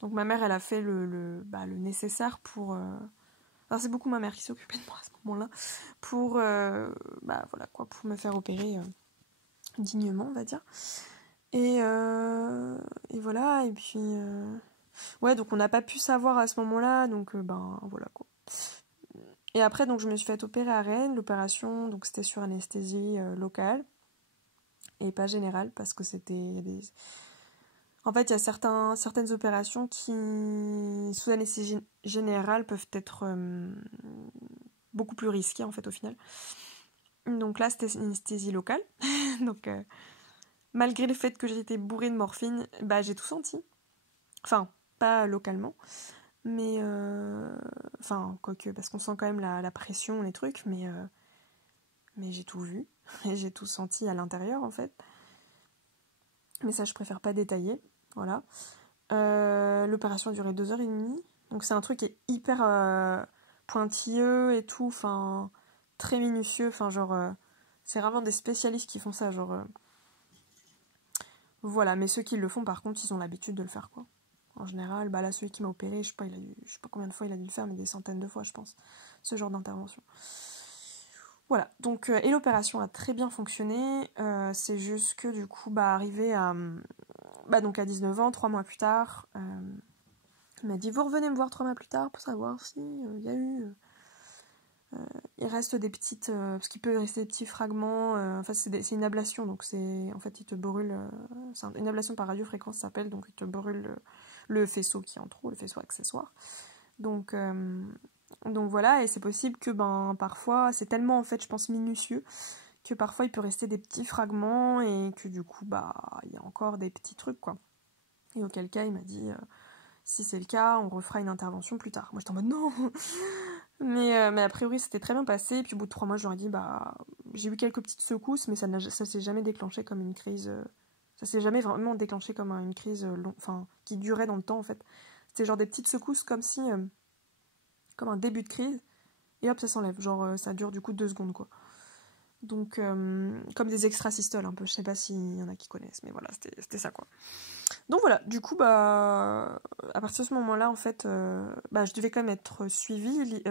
Donc ma mère, elle a fait le nécessaire pour... Alors c'est beaucoup ma mère qui s'est occupée de moi à ce moment-là. Pour, voilà quoi, pour me faire opérer dignement, on va dire. Et voilà, et puis... Ouais, donc on n'a pas pu savoir à ce moment-là, donc voilà quoi. Et après, donc je me suis fait opérer à Rennes. L'opération, donc c'était sur anesthésie locale et pas générale, parce que c'était en fait, il y a certaines opérations qui, sous anesthésie générale, peuvent être beaucoup plus risquées, en fait, au final. Donc là, c'était une anesthésie locale. Donc, malgré le fait que j'étais bourrée de morphine, j'ai tout senti. Enfin, pas localement. Mais, enfin, quoique, parce qu'on sent quand même la pression, les trucs, mais j'ai tout vu. Et j'ai tout senti à l'intérieur, en fait. Mais ça, je préfère pas détailler. Voilà. L'opération a duré 2h30. Donc c'est un truc qui est hyper pointilleux et tout, enfin très minutieux, enfin genre c'est vraiment des spécialistes qui font ça, genre voilà. Mais ceux qui le font, par contre, ils ont l'habitude de le faire, quoi. En général, là, celui qui m'a opéré, je sais pas combien de fois il a dû le faire, mais des centaines de fois, je pense, ce genre d'intervention. Voilà, donc et l'opération a très bien fonctionné. C'est juste que du coup, arrivé donc à 19 ans, 3 mois plus tard, il m'a dit vous revenez me voir 3 mois plus tard pour savoir si y a eu il reste des petites parce qu'il peut rester des petits fragments, enfin c'est une ablation, donc c'est en fait il te brûle, c'est une ablation par radiofréquence, ça s'appelle, donc il te brûle le faisceau qui est en trop, le faisceau accessoire, donc voilà. Et c'est possible que parfois c'est tellement en fait je pense minutieux que parfois il peut rester des petits fragments, et que du coup il y a encore des petits trucs, quoi. Et auquel cas il m'a dit si c'est le cas, on refera une intervention plus tard. Moi j'étais en mode non. Mais a priori c'était très bien passé. Et puis au bout de 3 mois je leur ai dit j'ai eu quelques petites secousses, mais ça s'est jamais déclenché comme une crise. Ça s'est jamais vraiment déclenché comme une crise qui durait dans le temps, en fait. C'était genre des petites secousses comme si comme un début de crise, et hop ça s'enlève. Genre ça dure du coup 2 secondes, quoi. Donc comme des extrasystoles un peu. Je sais pas s'il y en a qui connaissent, mais voilà, c'était ça, quoi. Donc voilà, du coup, à partir de ce moment-là, en fait, je devais quand même être suivie.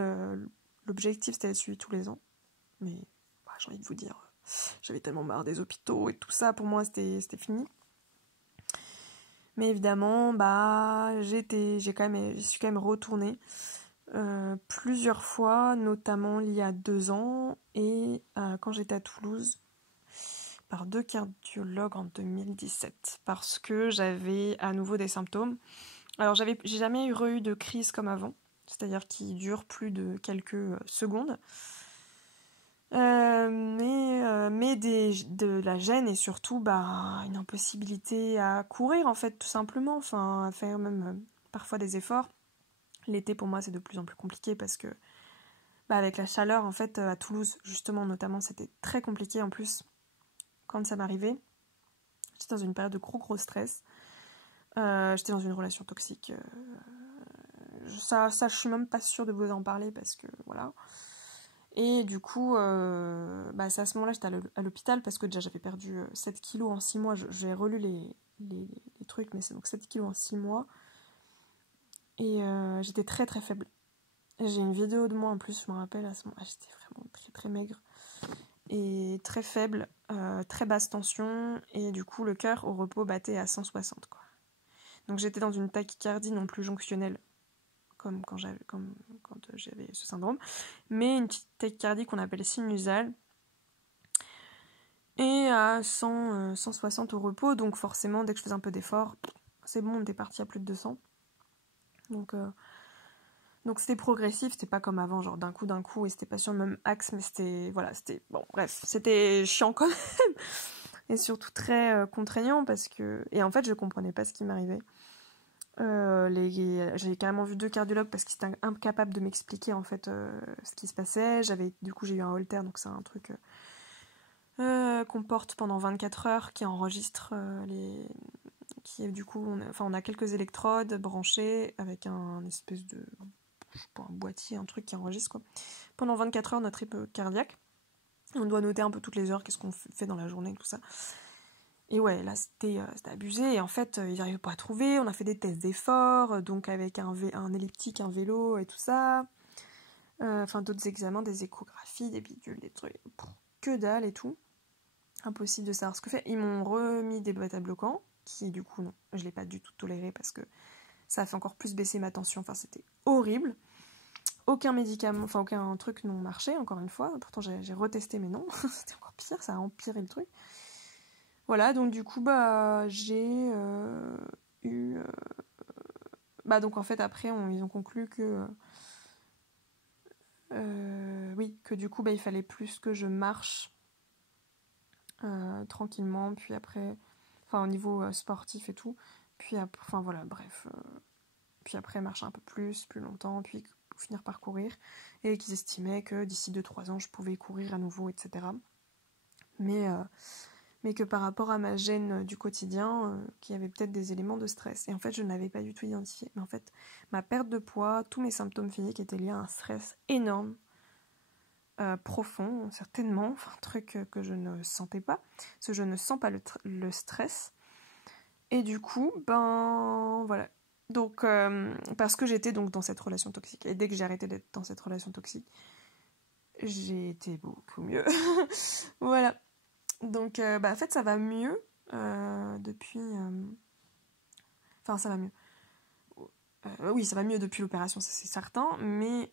L'objectif, c'était d'être suivie tous les ans. Mais j'ai envie de vous dire, j'avais tellement marre des hôpitaux et tout ça, pour moi, c'était fini. Mais évidemment, j'y suis quand même retournée plusieurs fois, notamment il y a 2 ans, et quand j'étais à Toulouse. par 2 cardiologues en 2017 parce que j'avais à nouveau des symptômes. Alors j'ai jamais eu de crise comme avant, c'est-à-dire qui dure plus de quelques secondes. Mais de la gêne et surtout une impossibilité à courir en fait tout simplement, enfin à faire même parfois des efforts. L'été pour moi c'est de plus en plus compliqué parce que avec la chaleur en fait à Toulouse justement notamment c'était très compliqué en plus quand ça m'arrivait. J'étais dans une période de gros stress. J'étais dans une relation toxique. Ça je suis même pas sûre de vous en parler parce que voilà. Et du coup, c'est à ce moment-là j'étais à l'hôpital parce que déjà j'avais perdu 7 kilos en 6 mois. J'ai relu les trucs, mais c'est donc 7 kilos en 6 mois. Et j'étais très très faible. J'ai une vidéo de moi en plus, je me rappelle, à ce moment-là, j'étais vraiment très très maigre. Et très faible, très basse tension. Et du coup, le cœur au repos battait à 160, quoi. Donc j'étais dans une tachycardie non plus jonctionnelle, comme quand j'avais ce syndrome, mais une petite tachycardie qu'on appelle sinusale, et à 160 au repos, donc forcément dès que je faisais un peu d'effort, c'est bon, on était parti à plus de 200. Donc c'était progressif, c'était pas comme avant, genre d'un coup, et c'était pas sur le même axe, mais c'était chiant quand même, et surtout très contraignant, parce que, et en fait je comprenais pas ce qui m'arrivait. J'ai carrément vu 2 cardiologues parce qu'ils étaient incapables de m'expliquer en fait ce qui se passait. Du coup j'ai eu un Holter, donc c'est un truc qu'on porte pendant 24 heures qui enregistre on a quelques électrodes branchées avec un espèce de un boîtier, un truc qui enregistre quoi. Pendant 24 heures notre rythme cardiaque. On doit noter un peu toutes les heures, qu'est-ce qu'on fait dans la journée, tout ça. Et ouais, là, c'était abusé. Et en fait, ils n'arrivaient pas à trouver. On a fait des tests d'effort, donc avec un elliptique, un vélo et tout ça. D'autres examens, des échographies, des bidules, des trucs. Que dalle et tout. Impossible de savoir ce que fait. Ils m'ont remis des bêta-bloquants, qui du coup, non, je l'ai pas du tout toléré parce que ça a fait encore plus baisser ma tension. Enfin, c'était horrible. Aucun médicament, aucun truc n'ont marché, encore une fois. Pourtant, j'ai retesté, mais non. C'était encore pire, ça a empiré le truc. Voilà, donc du coup, j'ai eu... donc en fait, après, ils ont conclu que... que du coup, il fallait plus que je marche tranquillement, puis après... au niveau sportif et tout. Puis après, puis après, marcher un peu plus longtemps, puis finir par courir. Et qu'ils estimaient que d'ici 2-3 ans, je pouvais courir à nouveau, etc. Mais que par rapport à ma gêne du quotidien, qu'il y avait peut-être des éléments de stress. Et en fait, je n'avais pas du tout identifié. Mais en fait, ma perte de poids, tous mes symptômes physiques étaient liés à un stress énorme, profond, certainement, un truc que je ne sentais pas, parce que je ne sens pas le stress. Et du coup, voilà. Donc, parce que j'étais donc dans cette relation toxique. Et dès que j'ai arrêté d'être dans cette relation toxique, j'ai été beaucoup mieux. Voilà. Donc, en fait, ça va mieux depuis... ça va mieux. Oui, ça va mieux depuis l'opération, ça c'est certain, mais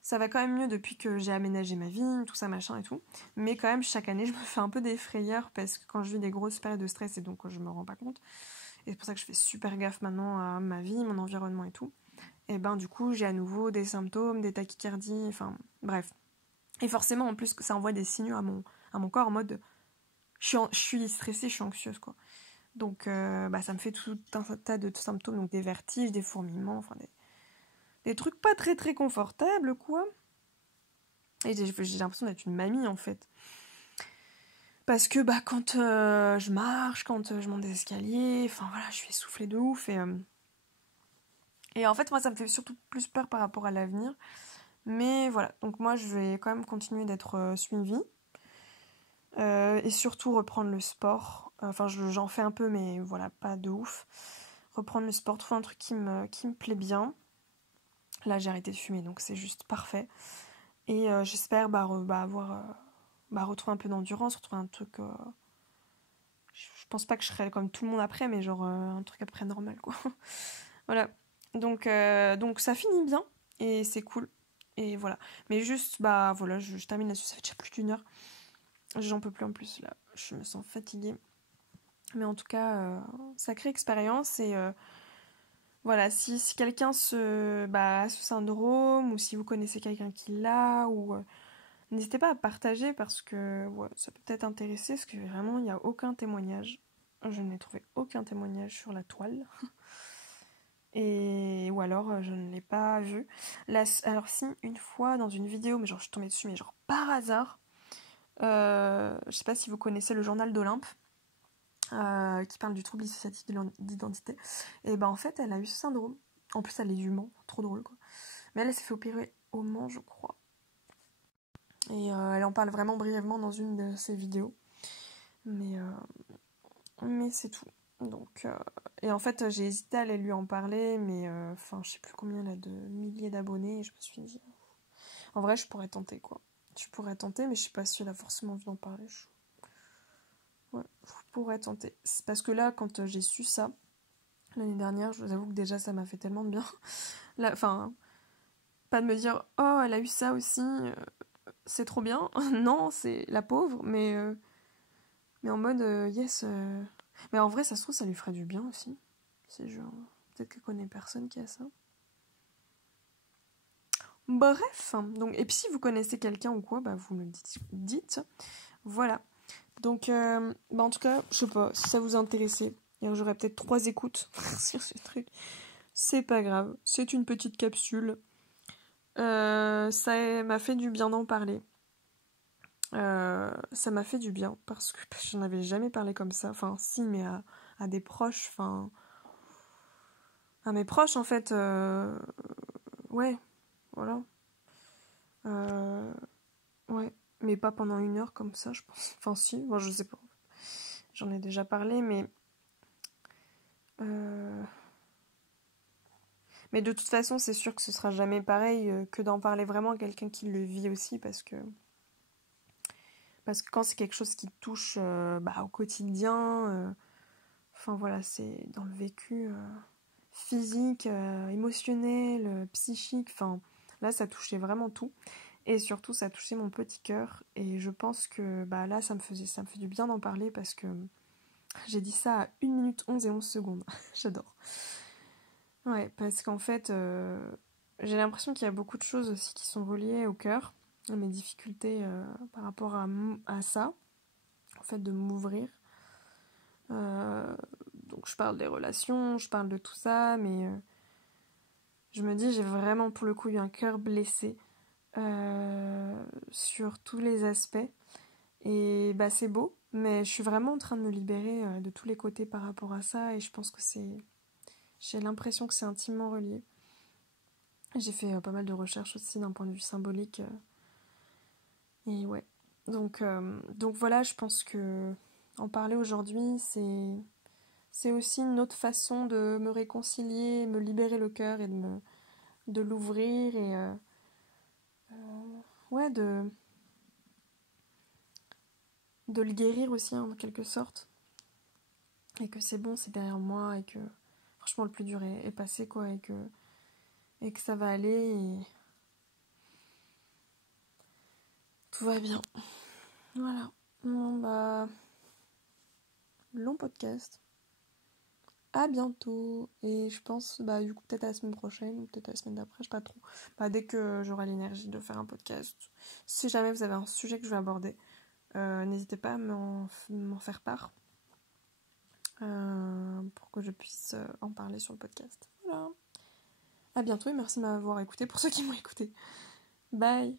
ça va quand même mieux depuis que j'ai aménagé ma vie, tout ça, machin et tout. Mais quand même, chaque année, je me fais un peu des frayeurs parce que quand je vis des grosses périodes de stress et donc je me rends pas compte, et c'est pour ça que je fais super gaffe maintenant à ma vie, mon environnement et tout, et du coup, j'ai à nouveau des symptômes, des tachycardies, bref. Et forcément, en plus, ça envoie des signaux à mon corps en mode je suis stressée, je suis anxieuse, quoi. Donc, ça me fait tout un tas de symptômes, donc des vertiges, des fourmillements, des trucs pas très très confortables, quoi. Et j'ai l'impression d'être une mamie, en fait. Parce que, quand je marche, quand je monte des escaliers, je suis essoufflée de ouf, et en fait, moi, ça me fait surtout plus peur par rapport à l'avenir. Mais voilà, donc moi, je vais quand même continuer d'être suivie. Et surtout reprendre le sport. J'en fais un peu, mais voilà, pas de ouf. Reprendre le sport, trouver un truc qui me plaît bien. Là, j'ai arrêté de fumer, donc c'est juste parfait. Et j'espère retrouver un peu d'endurance, retrouver un truc... Je pense pas que je serai comme tout le monde après, mais genre un truc après normal, quoi. Voilà. Donc ça finit bien, et c'est cool. Et voilà. Mais juste, voilà, je termine là-dessus, ça fait déjà plus d'1 heure. J'en peux plus en plus là, je me sens fatiguée. Mais en tout cas, sacrée expérience et voilà, si quelqu'un a ce syndrome ou si vous connaissez quelqu'un qui l'a ou n'hésitez pas à partager parce que ouais, ça peut peut-être intéresser parce que vraiment il n'y a aucun témoignage. Je n'ai trouvé aucun témoignage sur la toile. Et ou alors je ne l'ai pas vu. Là, alors si une fois dans une vidéo, mais genre je suis tombée dessus mais genre par hasard, je sais pas si vous connaissez le journal d'Olympe. Qui parle du trouble dissociatif d'identité. Et ben en fait, elle a eu ce syndrome. En plus, elle est du Mans, trop drôle quoi. Mais elle s'est fait opérer au Mans, je crois. Et elle en parle vraiment brièvement dans une de ses vidéos. Mais c'est tout. Donc, et en fait, j'ai hésité à aller lui en parler, mais enfin, je sais plus combien elle a de milliers d'abonnés. Et je me suis dit, en vrai, je pourrais tenter quoi. Je pourrais tenter, mais je sais pas si elle a forcément envie d'en parler. Ouais, je pourrais tenter. C'est parce que là, quand j'ai su ça, l'année dernière, je vous avoue que déjà, ça m'a fait tellement de bien. Là, enfin, pas de me dire, oh, elle a eu ça aussi, c'est trop bien. Non, c'est la pauvre, mais en mode, yes. Mais en vrai, ça se trouve, ça lui ferait du bien aussi. C'est genre, peut-être qu'elle connaît personne qui a ça. Bref, donc, et puis si vous connaissez quelqu'un ou quoi, bah vous me dites. Voilà. Donc, en tout cas, je sais pas, si ça vous intéressait, j'aurais peut-être 3 écoutes sur ce truc. C'est pas grave, c'est une petite capsule. Ça m'a fait du bien d'en parler. Ça m'a fait du bien parce que j'en avais jamais parlé comme ça. Enfin, si, mais à des proches, enfin. À mes proches, en fait. Ouais, voilà. Ouais, mais pas pendant 1 heure comme ça, je pense. Enfin, si, moi je sais pas. J'en ai déjà parlé, mais. Mais de toute façon, c'est sûr que ce sera jamais pareil que d'en parler vraiment à quelqu'un qui le vit aussi parce que quand c'est quelque chose qui touche au quotidien, enfin voilà, c'est dans le vécu physique, émotionnel, psychique, enfin là ça touchait vraiment tout et surtout ça touchait mon petit cœur et je pense que là ça me fait du bien d'en parler parce que j'ai dit ça à 1 minute 11 et 11 secondes. J'adore. Ouais, parce qu'en fait, j'ai l'impression qu'il y a beaucoup de choses aussi qui sont reliées au cœur, à mes difficultés par rapport à ça, en fait, de m'ouvrir. Donc je parle des relations, je parle de tout ça, mais je me dis, j'ai vraiment pour le coup eu un cœur blessé sur tous les aspects. Et c'est beau, mais je suis vraiment en train de me libérer de tous les côtés par rapport à ça, et je pense que j'ai l'impression que c'est intimement relié. J'ai fait pas mal de recherches aussi d'un point de vue symbolique. Et ouais. Donc voilà, je pense que en parler aujourd'hui, c'est aussi une autre façon de me réconcilier, me libérer le cœur et de l'ouvrir et ouais, de le guérir aussi en quelque sorte. Et que c'est bon, c'est derrière moi et que franchement le plus dur est passé quoi et que ça va aller et tout va bien. Voilà. Bon long podcast. À bientôt. Et je pense, du coup, peut-être à la semaine prochaine ou peut-être à la semaine d'après, je sais pas trop. Dès que j'aurai l'énergie de faire un podcast. Si jamais vous avez un sujet que je vais aborder, n'hésitez pas à m'en faire part pour que je puisse en parler sur le podcast. Voilà. À bientôt et merci de m'avoir écouté pour ceux qui m'ont écouté. Bye.